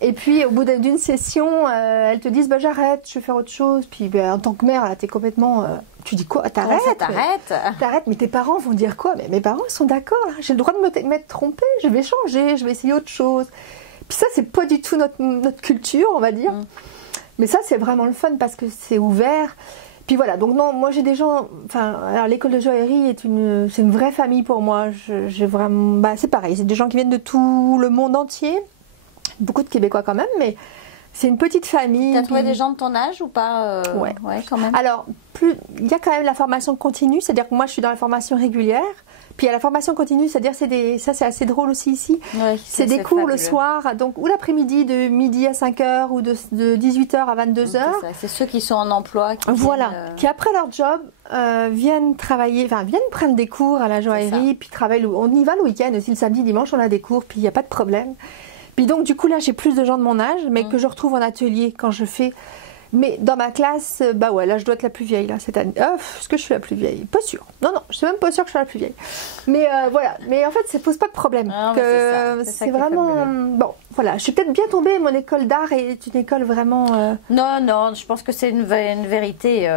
Et puis au bout d'une session, elles te disent j'arrête, je vais faire autre chose. Puis en tant que mère, là, t'es complètement... tu dis quoi? T'arrêtes, mais tes parents vont dire quoi? Mais mes parents ils sont d'accord, hein, j'ai le droit de m'être trompée, je vais changer, je vais essayer autre chose. Puis ça, c'est pas du tout notre culture, on va dire. Mais ça, c'est vraiment le fun parce que c'est ouvert. Puis voilà, donc non, moi j'ai des gens... alors l'école de joaillerie c'est une vraie famille pour moi. J'ai vraiment... c'est pareil, c'est des gens qui viennent de tout le monde entier. Beaucoup de Québécois quand même, mais c'est une petite famille. Tu as trouvé des gens de ton âge ou pas? Ouais, quand même. Alors, il y a quand même la formation continue, c'est-à-dire que moi je suis dans la formation régulière, puis il y a la formation continue, c'est-à-dire ça c'est assez drôle aussi ici. Ouais, c'est des cours fabuleux. Le soir, donc ou l'après-midi de midi à 5h ou de 18h à 22h. C'est ceux qui sont en emploi. Qui après leur job viennent travailler, viennent prendre des cours à la joaillerie, puis travaillent. On y va le week-end aussi, le samedi, dimanche, on a des cours, puis il n'y a pas de problème. Puis donc du coup là j'ai plus de gens de mon âge, mais que je retrouve en atelier quand je fais. Mais dans ma classe, là je dois être la plus vieille là cette année. Est-ce que je suis la plus vieille? Pas sûre. Non, je suis même pas sûre que je suis la plus vieille. Mais voilà. Mais en fait ça pose pas de problème. C'est vraiment bon. Voilà, je suis peut-être bien tombée. Mon école d'art est une école vraiment. Non, je pense que c'est une vérité.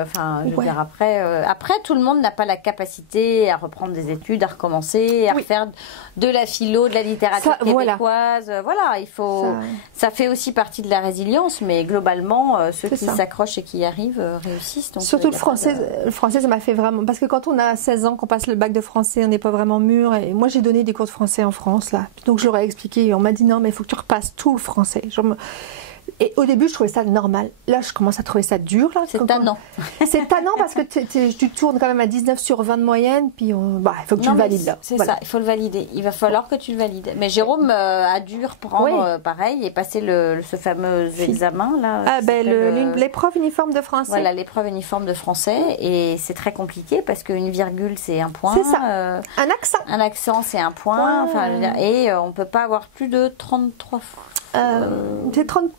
Je veux dire après tout le monde n'a pas la capacité à reprendre des études, à recommencer, à refaire de la philo, de la littérature québécoise. Voilà, il faut. Ça fait aussi partie de la résilience, mais globalement ceux qui s'accrochent et qui y arrivent réussissent. Donc, surtout le français. Le français, ça m'a fait vraiment parce que quand on a 16 ans, qu'on passe le bac de français, on n'est pas vraiment mûr. Et moi, j'ai donné des cours de français en France là. Donc je leur ai expliqué. Et on m'a dit non, mais il faut que tu repasses tout le français. Et au début, je trouvais ça normal. Là, je commence à trouver ça dur. C'est tannant. C'est tannant parce que tu tournes quand même à 19 sur 20 de moyenne, puis il faut que tu le valides là. C'est ça, il faut le valider. Il va falloir que tu le valides. Mais Jérôme a dû reprendre pareil et passer ce fameux examen là. L'épreuve uniforme de français. Voilà, l'épreuve uniforme de français. Et c'est très compliqué parce qu'une virgule, c'est un point. C'est ça. Un accent. Un accent, c'est un point. Et on ne peut pas avoir plus de 33 c'est 30%.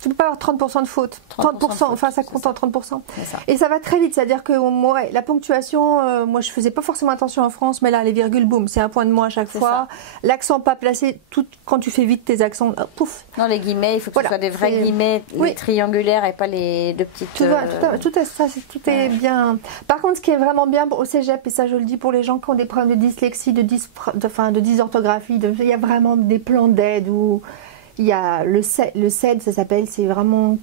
Tu peux pas avoir 30% de faute. 30%, enfin ça compte en 30%. Ça. Et ça va très vite, c'est-à-dire que moi, la ponctuation, moi je faisais pas forcément attention en France, mais là les virgules, boum, c'est un point de moins à chaque fois. L'accent pas placé, quand tu fais vite tes accents, pouf. Non, les guillemets, il faut que ce soit des vrais guillemets, les triangulaires et pas les deux petites. Tout est bien. Par contre, ce qui est vraiment bien au cégep, et ça je le dis pour les gens qui ont des problèmes de dyslexie, de dysorthographie, il y a vraiment des plans d'aide où il y a le CED, ça s'appelle, c'est vraiment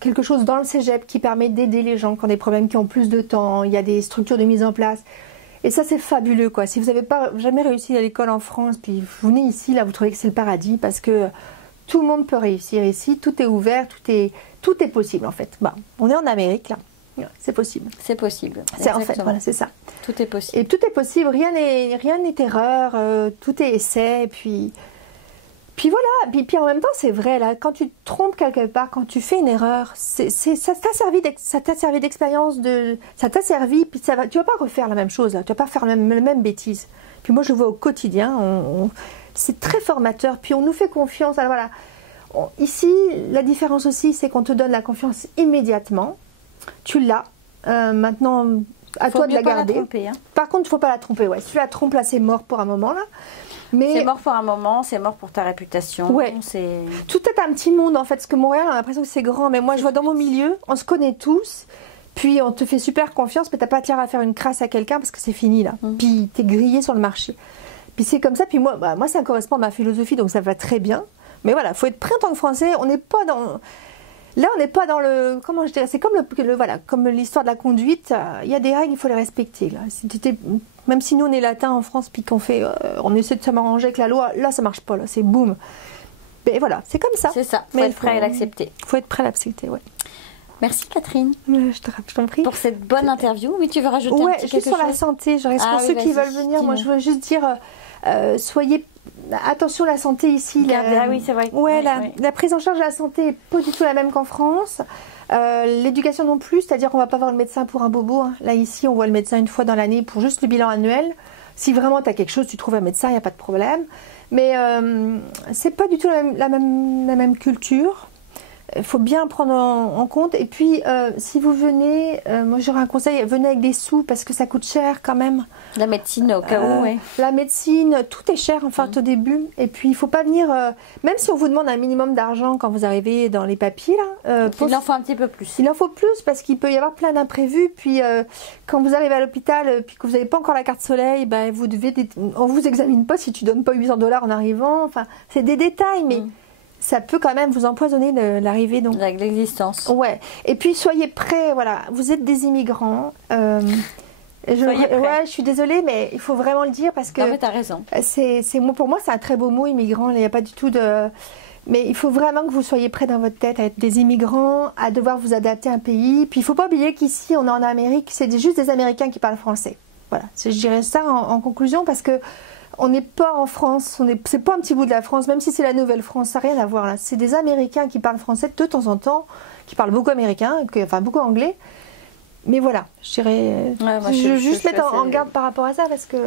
quelque chose dans le cégep qui permet d'aider les gens qui ont des problèmes, qui ont plus de temps. Il y a des structures de mise en place. Et ça, c'est fabuleux, quoi. Si vous n'avez pas jamais réussi à l'école en France, puis vous venez ici, là, vous trouvez que c'est le paradis parce que tout le monde peut réussir ici. Tout est ouvert, tout est possible, en fait. Bah, on est en Amérique, là. C'est possible. C'est possible. En fait, voilà, c'est ça. Tout est possible. Et tout est possible. Rien n'est erreur. Tout est essai. Et puis voilà, puis en même temps, c'est vrai, là, quand tu te trompes quelque part, quand tu fais une erreur, ça t'a servi d'expérience, ça t'a servi, puis tu vas pas refaire la même chose, là, tu vas pas faire la même bêtise. Puis moi, je le vois au quotidien, c'est très formateur, puis on nous fait confiance. Alors voilà, ici, la différence aussi, c'est qu'on te donne la confiance immédiatement, tu l'as, maintenant, à toi de la garder. La tromper, hein. Par contre, il ne faut pas la tromper, ouais. Si tu la trompes, là, c'est mort pour un moment, là. Mais c'est mort pour un moment, c'est mort pour ta réputation. Ouais. Tout est un petit monde en fait, parce que Montréal, on a l'impression que c'est grand, mais moi je vois dans mon milieu, on se connaît tous, puis on te fait super confiance, mais t'as pas tiers à faire une crasse à quelqu'un parce que c'est fini là. Puis t'es grillé sur le marché. Puis c'est comme ça, puis moi ça correspond à ma philosophie, donc ça va très bien. Mais voilà, faut être prêt en tant que Français, on n'est pas dans... Là, on n'est pas dans le... Comment je dirais? C'est comme comme l'histoire de la conduite. Il y a des règles, il faut les respecter. Là. Même si nous, on est latin en France, puis qu'on fait... on essaie de s'arranger avec la loi. Là, ça marche pas. Là, c'est boum. Mais voilà, c'est comme ça. C'est ça. Il faut être prêt à l'accepter. Il faut être prêt à l'accepter, oui. Merci Catherine. Je t'en prie. Pour cette bonne interview. Oui, tu veux rajouter un petit quelque chose? Juste sur la santé. Pour ceux qui veulent venir, moi, je veux juste dire... soyez... Attention, la santé ici. Oui, c'est vrai. La prise en charge de la santé n'est pas du tout la même qu'en France. L'éducation non plus, c'est-à-dire qu'on ne va pas voir le médecin pour un bobo. Hein. Là, ici, on voit le médecin une fois dans l'année pour juste le bilan annuel. Si vraiment tu as quelque chose, tu trouves un médecin, il n'y a pas de problème. Mais c'est pas du tout la même culture. Il faut bien prendre en compte. Et puis, si vous venez, moi j'aurais un conseil, venez avec des sous parce que ça coûte cher quand même. La médecine au cas où, oui. La médecine, tout est cher au début. Et puis, il ne faut pas venir, même si on vous demande un minimum d'argent quand vous arrivez dans les papiers. Là, il en faut un petit peu plus. Il en faut plus parce qu'il peut y avoir plein d'imprévus. Puis, quand vous arrivez à l'hôpital, puis que vous n'avez pas encore la carte soleil, on ne vous examine pas si tu ne donnes pas $800 en arrivant. Enfin, c'est des détails, mais... ça peut quand même vous empoisonner l'arrivée. Donc l'existence. Ouais. Et puis soyez prêts, voilà. Vous êtes des immigrants. Je suis désolée, mais il faut vraiment le dire parce que. Non, mais t'as raison. Pour moi, c'est un très beau mot, immigrant. Il n'y a pas du tout de. Mais il faut vraiment que vous soyez prêts dans votre tête à être des immigrants, à devoir vous adapter à un pays. Puis il ne faut pas oublier qu'ici, on est en Amérique, c'est juste des Américains qui parlent français. Voilà. Je dirais ça en conclusion parce que. On n'est pas en France, c'est pas un petit bout de la France, même si c'est la Nouvelle-France, ça n'a rien à voir là. C'est des Américains qui parlent français de temps en temps, qui parlent beaucoup américain, enfin beaucoup anglais. Mais voilà, je dirais. Je veux juste mettre en garde par rapport à ça parce que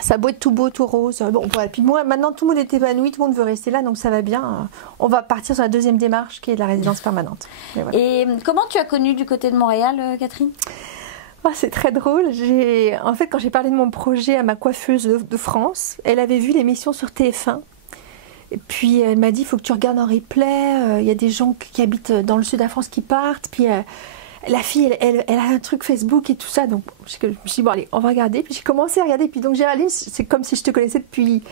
ça doit être tout beau, tout rose. Bon, voilà. Puis moi, maintenant tout le monde est épanoui, tout le monde veut rester là, donc ça va bien. On va partir sur la deuxième démarche qui est de la résidence permanente. Voilà. Et comment tu as connu du côté de Montréal, Catherine ? C'est très drôle. En fait, quand j'ai parlé de mon projet à ma coiffeuse de France, elle avait vu l'émission sur TF1. Et puis, elle m'a dit, il faut que tu regardes en replay. Il y a des gens qui habitent dans le sud de la France qui partent. Puis, la fille, elle a un truc Facebook et tout ça. Donc, je me suis dit, bon, allez, on va regarder. Puis, j'ai commencé à regarder. Puis, donc, Géraldine, c'est comme si je te connaissais depuis...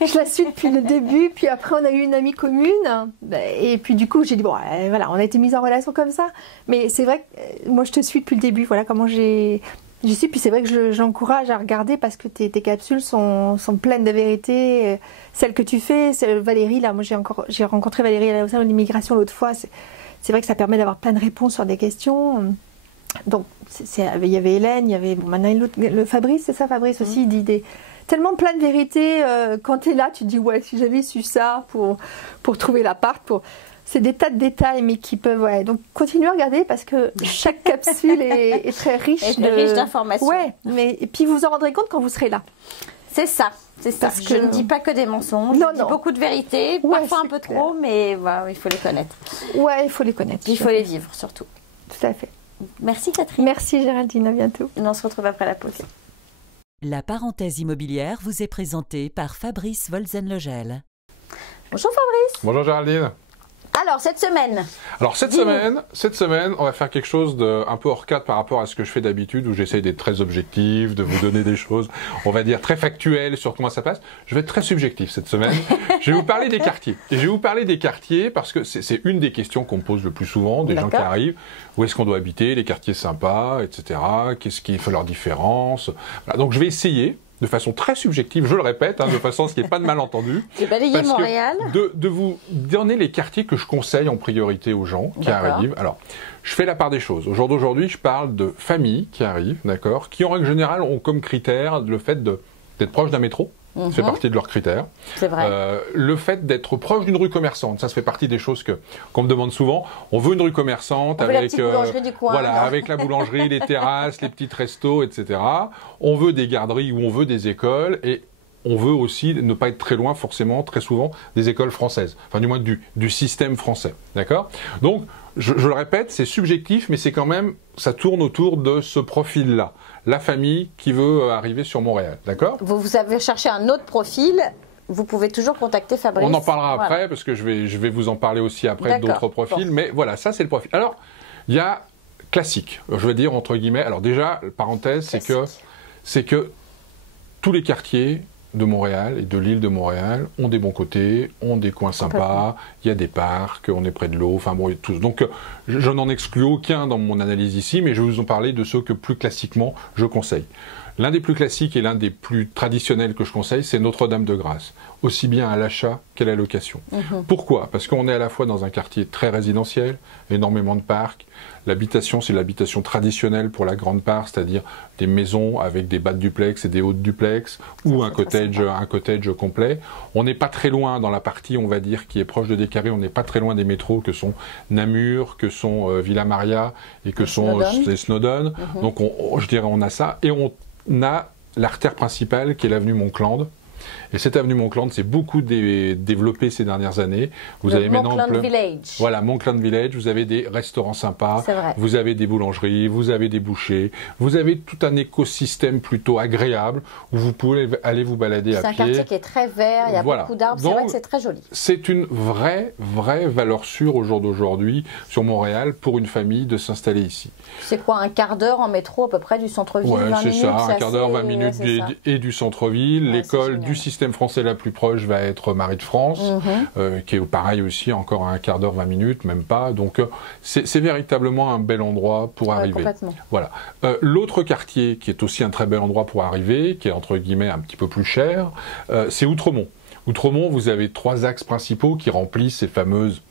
je la suis depuis le début. Puis, après, on a eu une amie commune. Et puis, du coup, j'ai dit, bon, voilà, on a été mis en relation comme ça. Mais c'est vrai que moi, je te suis depuis le début. Voilà comment j'y suis. Puis, c'est vrai que j'encourage à regarder parce que tes capsules sont pleines de vérité. Celles que tu fais, Valérie, là, moi, j'ai rencontré Valérie à la salle de l'immigration l'autre fois. C'est vrai que ça permet d'avoir plein de réponses sur des questions. Donc, il y avait Hélène, il y avait maintenant le Fabrice, c'est ça, Fabrice aussi, il dit tellement plein de vérités. Quand tu es là, tu te dis, ouais, si j'avais su ça pour trouver l'appart, c'est des tas de détails, mais qui peuvent... Ouais. Donc, continuez à regarder parce que chaque capsule est très riche. Riche d'informations. Ouais, et puis vous en rendrez compte quand vous serez là. C'est ça, c'est ça. Parce Je que- ne dis pas que des mensonges, Non, je dis non. beaucoup de vérités, Ouais, parfois un c'est peu clair. trop, mais voilà, il faut les connaître. Ouais, il faut les connaître. Il faut les vivre surtout. Tout à fait. Merci Catherine. Merci Géraldine, à bientôt. On se retrouve après la pause. La parenthèse immobilière vous est présentée par Fabrice Wolzenlogel. Bonjour Fabrice. Bonjour Géraldine. Alors cette semaine, Alors cette semaine, on va faire quelque chose de un peu hors cadre par rapport à ce que je fais d'habitude, où j'essaye d'être très objectif, de vous donner des choses, on va dire très factuelles sur comment ça passe. Je vais être très subjectif cette semaine. Je vais vous parler des quartiers. Et je vais vous parler des quartiers parce que c'est une des questions qu'on me pose le plus souvent, des gens qui arrivent. Où est-ce qu'on doit habiter, les quartiers sympas, etc. Qu'est-ce qui fait leur différence. Voilà, donc je vais essayer, de façon très subjective, je le répète, de façon à ce qu'il n'y ait pas de malentendu. j'ai balayé Parce que Montréal. de vous donner les quartiers que je conseille en priorité aux gens qui D'accord. arrivent. Alors, je fais la part des choses. Au jour d'aujourd'hui, je parle de familles qui arrivent, d'accord, qui en règle générale ont comme critère le fait d'être proche d'un métro. Ça fait partie de leurs critères. C'est vrai. Le fait d'être proche d'une rue commerçante, ça fait partie des choses qu'on me demande souvent. On veut une rue commerçante On veut la avec petite boulangerie du coin, voilà, non. avec la boulangerie, les terrasses, les petits restos, etc. On veut des garderies ou on veut des écoles et on veut aussi ne pas être très loin, forcément, très souvent, des écoles françaises. Enfin, du moins du système français. D'accord ? Donc, je le répète, c'est subjectif, mais c'est quand même, ça tourne autour de ce profil-là. La famille qui veut arriver sur Montréal. D'accord ? Vous avez cherché un autre profil, vous pouvez toujours contacter Fabrice. On en parlera Voilà. après, parce que je vais vous en parler aussi après D'accord. d'autres profils. Mais voilà, ça c'est le profil. Alors, il y a classique, je veux dire entre guillemets. Alors déjà, parenthèse, c'est que tous les quartiers de Montréal et de l'île de Montréal ont des bons côtés, ont des coins sympas, il y a des parcs, on est près de l'eau, enfin bon, et tout. Donc je n'en exclus aucun dans mon analyse ici, mais je vais vous en parler de ceux que plus classiquement je conseille. L'un des plus classiques et l'un des plus traditionnels que je conseille, c'est Notre-Dame-de-Grâce, aussi bien à l'achat qu'à la location. Pourquoi ? Parce qu'on est à la fois dans un quartier très résidentiel, énormément de parcs. L'habitation, c'est l'habitation traditionnelle pour la grande part, c'est-à-dire des maisons avec des bas de duplex et des hauts de duplex, ou un cottage complet. On n'est pas très loin dans la partie, on va dire, qui est proche de Descarrés, on n'est pas très loin des métros que sont Namur, que sont Villa Maria et que sont les Snowdon. Donc je dirais on a ça, et on a l'artère principale qui est l'avenue Montcland. Et cette avenue Montcland s'est beaucoup développée ces dernières années. Vous avez maintenant Village. Voilà, Montcland Village. Vous avez des restaurants sympas, vous avez des boulangeries, vous avez des bouchers, vous avez tout un écosystème plutôt agréable où vous pouvez aller vous balader à pied. C'est un quartier qui est très vert, il y a beaucoup d'arbres, c'est vrai que c'est très joli. C'est une vraie valeur sûre au jour d'aujourd'hui sur Montréal pour une famille de s'installer ici. C'est quoi, un quart d'heure en métro à peu près du centre-ville, 20 minutes? Ouais, c'est ça, un quart d'heure, 20 minutes et du centre-ville. L'école du système français la plus proche va être Marie de France, qui est pareil aussi, encore à un quart d'heure, 20 minutes, même pas. Donc c'est véritablement un bel endroit pour arriver. Complètement. Voilà. L'autre quartier qui est aussi un très bel endroit pour arriver, qui est entre guillemets un petit peu plus cher, c'est Outremont. Outremont, vous avez 3 axes principaux qui remplissent ces fameuses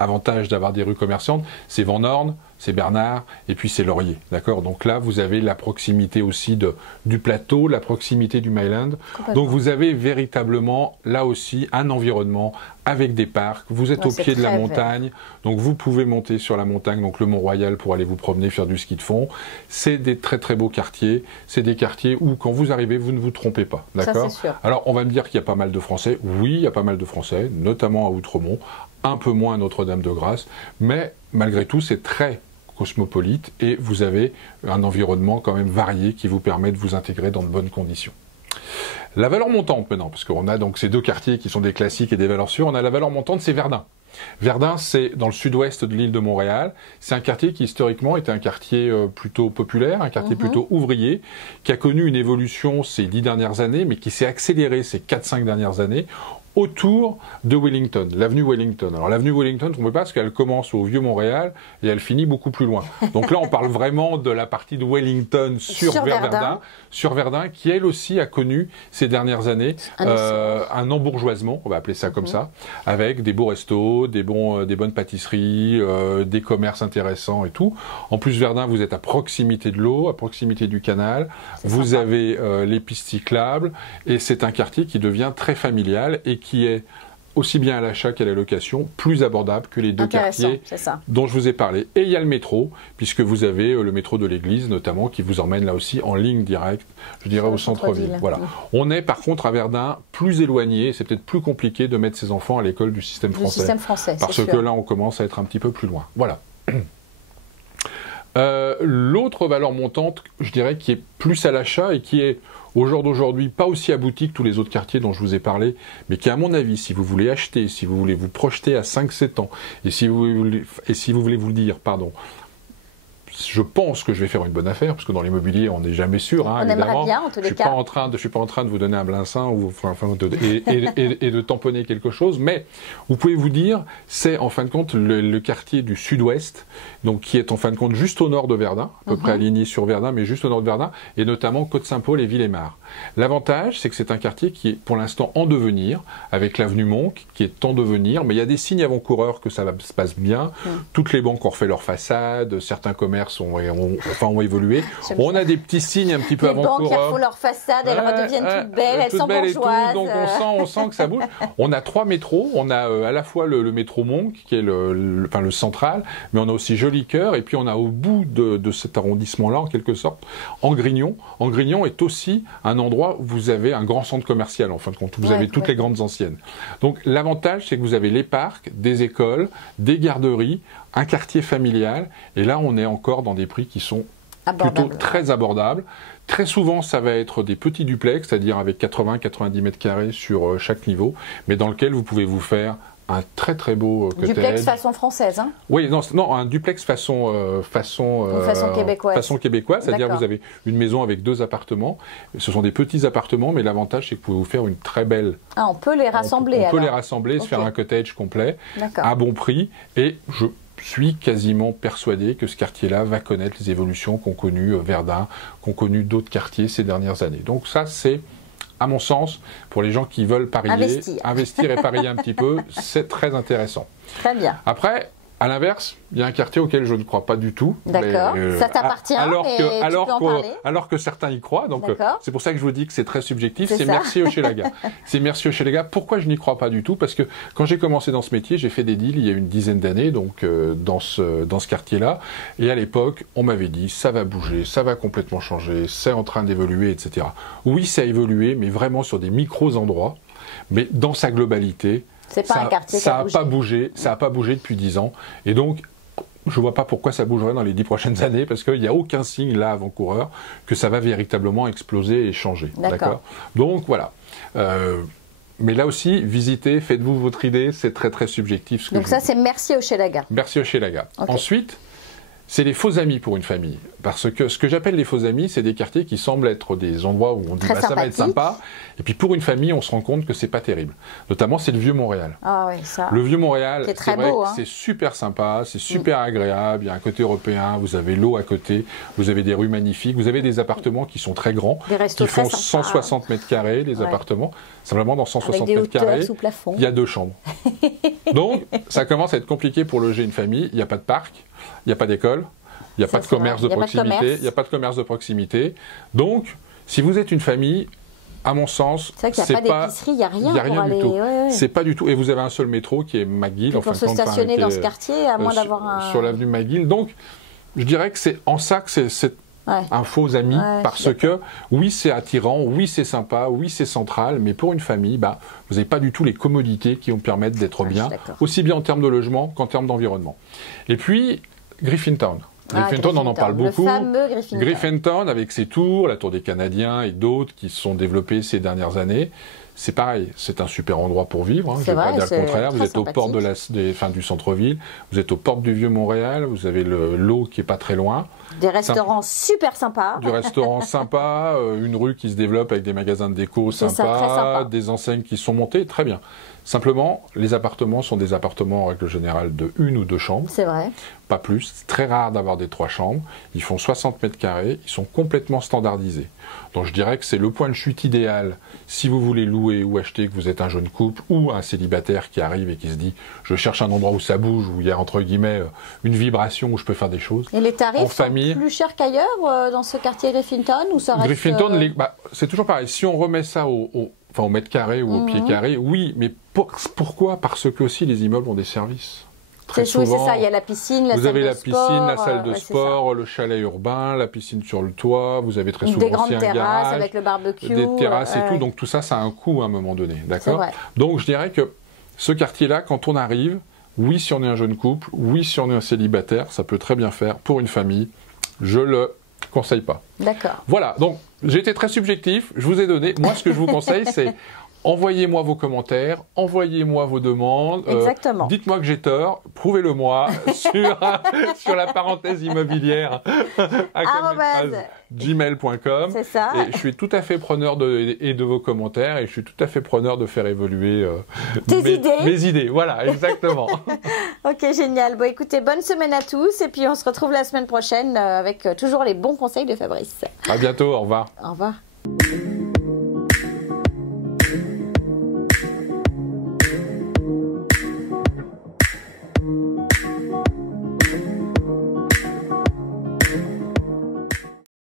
avantages d'avoir des rues commerçantes. C'est Van Horn, c'est Bernard, et puis c'est Laurier, d'accord ? Donc là, vous avez la proximité aussi du plateau, la proximité du Myland. Donc vous avez véritablement, là aussi, un environnement avec des parcs. Vous êtes au pied de la montagne, donc vous pouvez monter sur la montagne, donc le Mont-Royal, pour aller vous promener, faire du ski de fond. C'est des très très beaux quartiers. C'est des quartiers où, quand vous arrivez, vous ne vous trompez pas, d'accord ? Alors, on va me dire qu'il y a pas mal de Français. Oui, il y a pas mal de Français, notamment à Outremont, un peu moins à Notre-Dame-de-Grâce, mais malgré tout, c'est très cosmopolite et vous avez un environnement quand même varié qui vous permet de vous intégrer dans de bonnes conditions. La valeur montante maintenant, parce qu'on a donc ces 2 quartiers qui sont des classiques et des valeurs sûres, on a la valeur montante, c'est Verdun. Verdun, c'est dans le sud-ouest de l'île de Montréal. C'est un quartier qui historiquement était un quartier plutôt populaire, un quartier plutôt ouvrier, qui a connu une évolution ces 10 dernières années, mais qui s'est accélérée ces 4-5 dernières années autour de Wellington, l'avenue Wellington. Alors l'avenue Wellington, ne trompez pas, parce qu'elle commence au Vieux-Montréal et elle finit beaucoup plus loin. Donc là, on parle vraiment de la partie de Wellington sur Verdun, qui elle aussi a connu ces dernières années un embourgeoisement, on va appeler ça comme ça, avec des beaux restos, des bonnes pâtisseries, des commerces intéressants et tout. En plus, Verdun, vous êtes à proximité de l'eau, à proximité du canal, vous avez les pistes cyclables, et c'est un quartier qui devient très familial et qui est aussi bien à l'achat qu'à la location, plus abordable que les deux quartiers dont je vous ai parlé. Et il y a le métro, puisque vous avez le métro de l'église notamment, qui vous emmène là aussi en ligne directe, je dirais, au centre-ville. Voilà. On est par contre à Verdun plus éloigné, c'est peut-être plus compliqué de mettre ses enfants à l'école du système français. Parce que là, on commence à être un petit peu plus loin. Voilà. L'autre valeur montante, je dirais, qui est plus à l'achat et qui est au jour d'aujourd'hui pas aussi aboutie que tous les autres quartiers dont je vous ai parlé, mais qui, à mon avis, si vous voulez acheter, si vous voulez vous projeter à 5-7 ans, et si vous voulez vous le dire, pardon, je pense que je vais faire une bonne affaire, parce que dans l'immobilier, on n'est jamais sûr. Hein, on aimerait bien, en tous les cas. Je ne suis pas en train de vous donner un blinsin et de tamponner quelque chose, mais vous pouvez vous dire, c'est en fin de compte le quartier du sud-ouest, donc qui est en fin de compte juste au nord de Verdun, à peu près aligné sur Verdun, mais juste au nord de Verdun, et notamment Côte-Saint-Paul et Villemar. L'avantage, c'est que c'est un quartier qui est pour l'instant en devenir, avec l'avenue Monque, qui est en devenir, mais il y a des signes avant-coureurs que ça se passe bien. Toutes les banques ont refait leur façade, certains commerces ont évolué. On a des petits signes un petit peu avant-coureurs. Les banques qui refont leur façade, elles redeviennent toutes belles, elles sont bourgeoises. Donc on sent que ça bouge. On a 3 métros. On a à la fois le métro Monque, qui est le central, mais on a aussi Jolicoeur, et puis on a au bout de cet arrondissement-là, en quelque sorte, Angrignon. Angrignon est aussi un endroit où vous avez un grand centre commercial, en fin de compte, où vous avez toutes les grandes anciennes. Donc l'avantage, c'est que vous avez les parcs, des écoles, des garderies, un quartier familial, et là on est encore dans des prix qui sont plutôt très abordables. Très souvent, ça va être des petits duplex, c'est-à-dire avec 80-90 mètres carrés sur chaque niveau, mais dans lequel vous pouvez vous faire un très très beau cottage. Duplex façon française, hein? Oui, non, un duplex façon québécoise. Façon québécoise, c'est-à-dire vous avez une maison avec 2 appartements. Ce sont des petits appartements, mais l'avantage c'est que vous pouvez vous faire une très belle. Ah, on peut les rassembler. On peut les rassembler, se faire un cottage complet à bon prix, et je suis quasiment persuadé que ce quartier-là va connaître les évolutions qu'ont connues Verdun, qu'ont connues d'autres quartiers ces dernières années. Donc ça, c'est, à mon sens, pour les gens qui veulent parier, investir et parier un petit peu, c'est très intéressant. Très bien. Après, à l'inverse, il y a un quartier auquel je ne crois pas du tout. D'accord, ça t'appartient, alors que certains y croient. Donc c'est pour ça que je vous dis que c'est très subjectif. C'est merci Hochelaga. C'est merci Hochelaga. Pourquoi je n'y crois pas du tout? Parce que quand j'ai commencé dans ce métier, j'ai fait des deals il y a une dizaine d'années, donc dans ce quartier-là. Et à l'époque, on m'avait dit ça va bouger, ça va complètement changer, c'est en train d'évoluer, etc. Oui, ça a évolué, mais vraiment sur des micros endroits. Mais dans sa globalité, c'est pas un quartier ça n'a pas bougé. Ça n'a pas bougé depuis 10 ans. Et donc, je ne vois pas pourquoi ça bougerait dans les 10 prochaines années, parce qu'il n'y a aucun signe là avant-coureur que ça va véritablement exploser et changer. D'accord. Donc voilà. Mais là aussi, visitez, faites-vous votre idée, c'est très très subjectif. Donc ça, c'est merci Hochelaga. Merci Hochelaga. Ensuite, c'est les faux amis pour une famille. Parce que ce que j'appelle les faux amis, c'est des quartiers qui semblent être des endroits où on dit ça va être sympa. Et puis pour une famille, on se rend compte que c'est pas terrible. Notamment, c'est le Vieux-Montréal. Ah oui, ça. Le Vieux-Montréal, c'est vrai que c'est super sympa, c'est super agréable. Il y a un côté européen, vous avez l'eau à côté, vous avez des rues magnifiques, vous avez des appartements qui sont très grands, qui font 160 mètres carrés, les appartements. Simplement, dans 160 mètres carrés, il y a 2 chambres. Donc, ça commence à être compliqué pour loger une famille. Il n'y a pas de parc, il n'y a pas d'école. Il n'y a pas de commerce de proximité. Il n'y a pas de commerce de proximité. Donc, si vous êtes une famille, à mon sens, c'est vrai qu'il n'y a pas d'épicerie, il n'y a rien. Il n'y a rien du tout. C'est pas du tout. Et vous avez un seul métro qui est McGill. Pour se stationner dans ce quartier, à moins d'avoir un. Sur l'avenue McGill. Donc, je dirais que c'est en ça que c'est un faux ami, parce que oui, c'est attirant, oui, c'est sympa, oui, c'est central, mais pour une famille, vous n'avez pas du tout les commodités qui vont permettre d'être bien, aussi bien en termes de logement qu'en termes d'environnement. Et puis, Griffintown. Griffintown, on en parle beaucoup. Le fameux Griffintown, avec ses tours, la tour des Canadiens et d'autres qui se sont développés ces dernières années. C'est pareil, c'est un super endroit pour vivre. Je ne vais pas dire le contraire. Vous êtes aux portes du centre-ville, vous êtes aux portes du Vieux-Montréal, vous avez l'eau qui est pas très loin. Des restaurants super sympas. Du restaurant sympa, une rue qui se développe avec des magasins de déco sympas, des enseignes qui sont montées, très bien. Simplement, les appartements sont des appartements en règle générale de 1 ou 2 chambres. C'est vrai. Pas plus. C'est très rare d'avoir des 3 chambres. Ils font 60 mètres carrés. Ils sont complètement standardisés. Donc je dirais que c'est le point de chute idéal si vous voulez louer ou acheter, que vous êtes un jeune couple ou un célibataire qui arrive et qui se dit je cherche un endroit où ça bouge, où il y a entre guillemets une vibration, où je peux faire des choses. Et les tarifs sont plus chers qu'ailleurs dans ce quartier Griffintown ou ça reste... Griffintown, c'est toujours pareil. Si on remet ça enfin au mètre carré ou au pied carré, oui, mais pourquoi? Parce que aussi les immeubles ont des services. Très souvent, oui, c'est ça, il y a la piscine, la salle de sport. Vous avez la piscine, la salle de sport, le chalet urbain, la piscine sur le toit, vous avez très souvent des grandes terrasses garage, avec le barbecue. Des terrasses et tout, donc tout ça, ça a un coût à un moment donné, d'accord? Donc je dirais que ce quartier-là, quand on arrive, oui, si on est un jeune couple, oui, si on est un célibataire, ça peut très bien faire pour une famille. Je le conseille pas. D'accord. Voilà, donc j'ai été très subjectif, je vous ai donné. Moi, ce que je vous conseille, c'est envoyez-moi vos commentaires, envoyez-moi vos demandes. Exactement. Dites-moi que j'ai tort, prouvez-le-moi sur la parenthèse immobilière @gmail.com. C'est ça. Et je suis tout à fait preneur de vos commentaires et je suis tout à fait preneur de faire évoluer mes idées. Voilà, exactement. Ok, génial. Bon, écoutez, bonne semaine à tous et puis on se retrouve la semaine prochaine avec toujours les bons conseils de Fabrice. À bientôt, au revoir. Au revoir.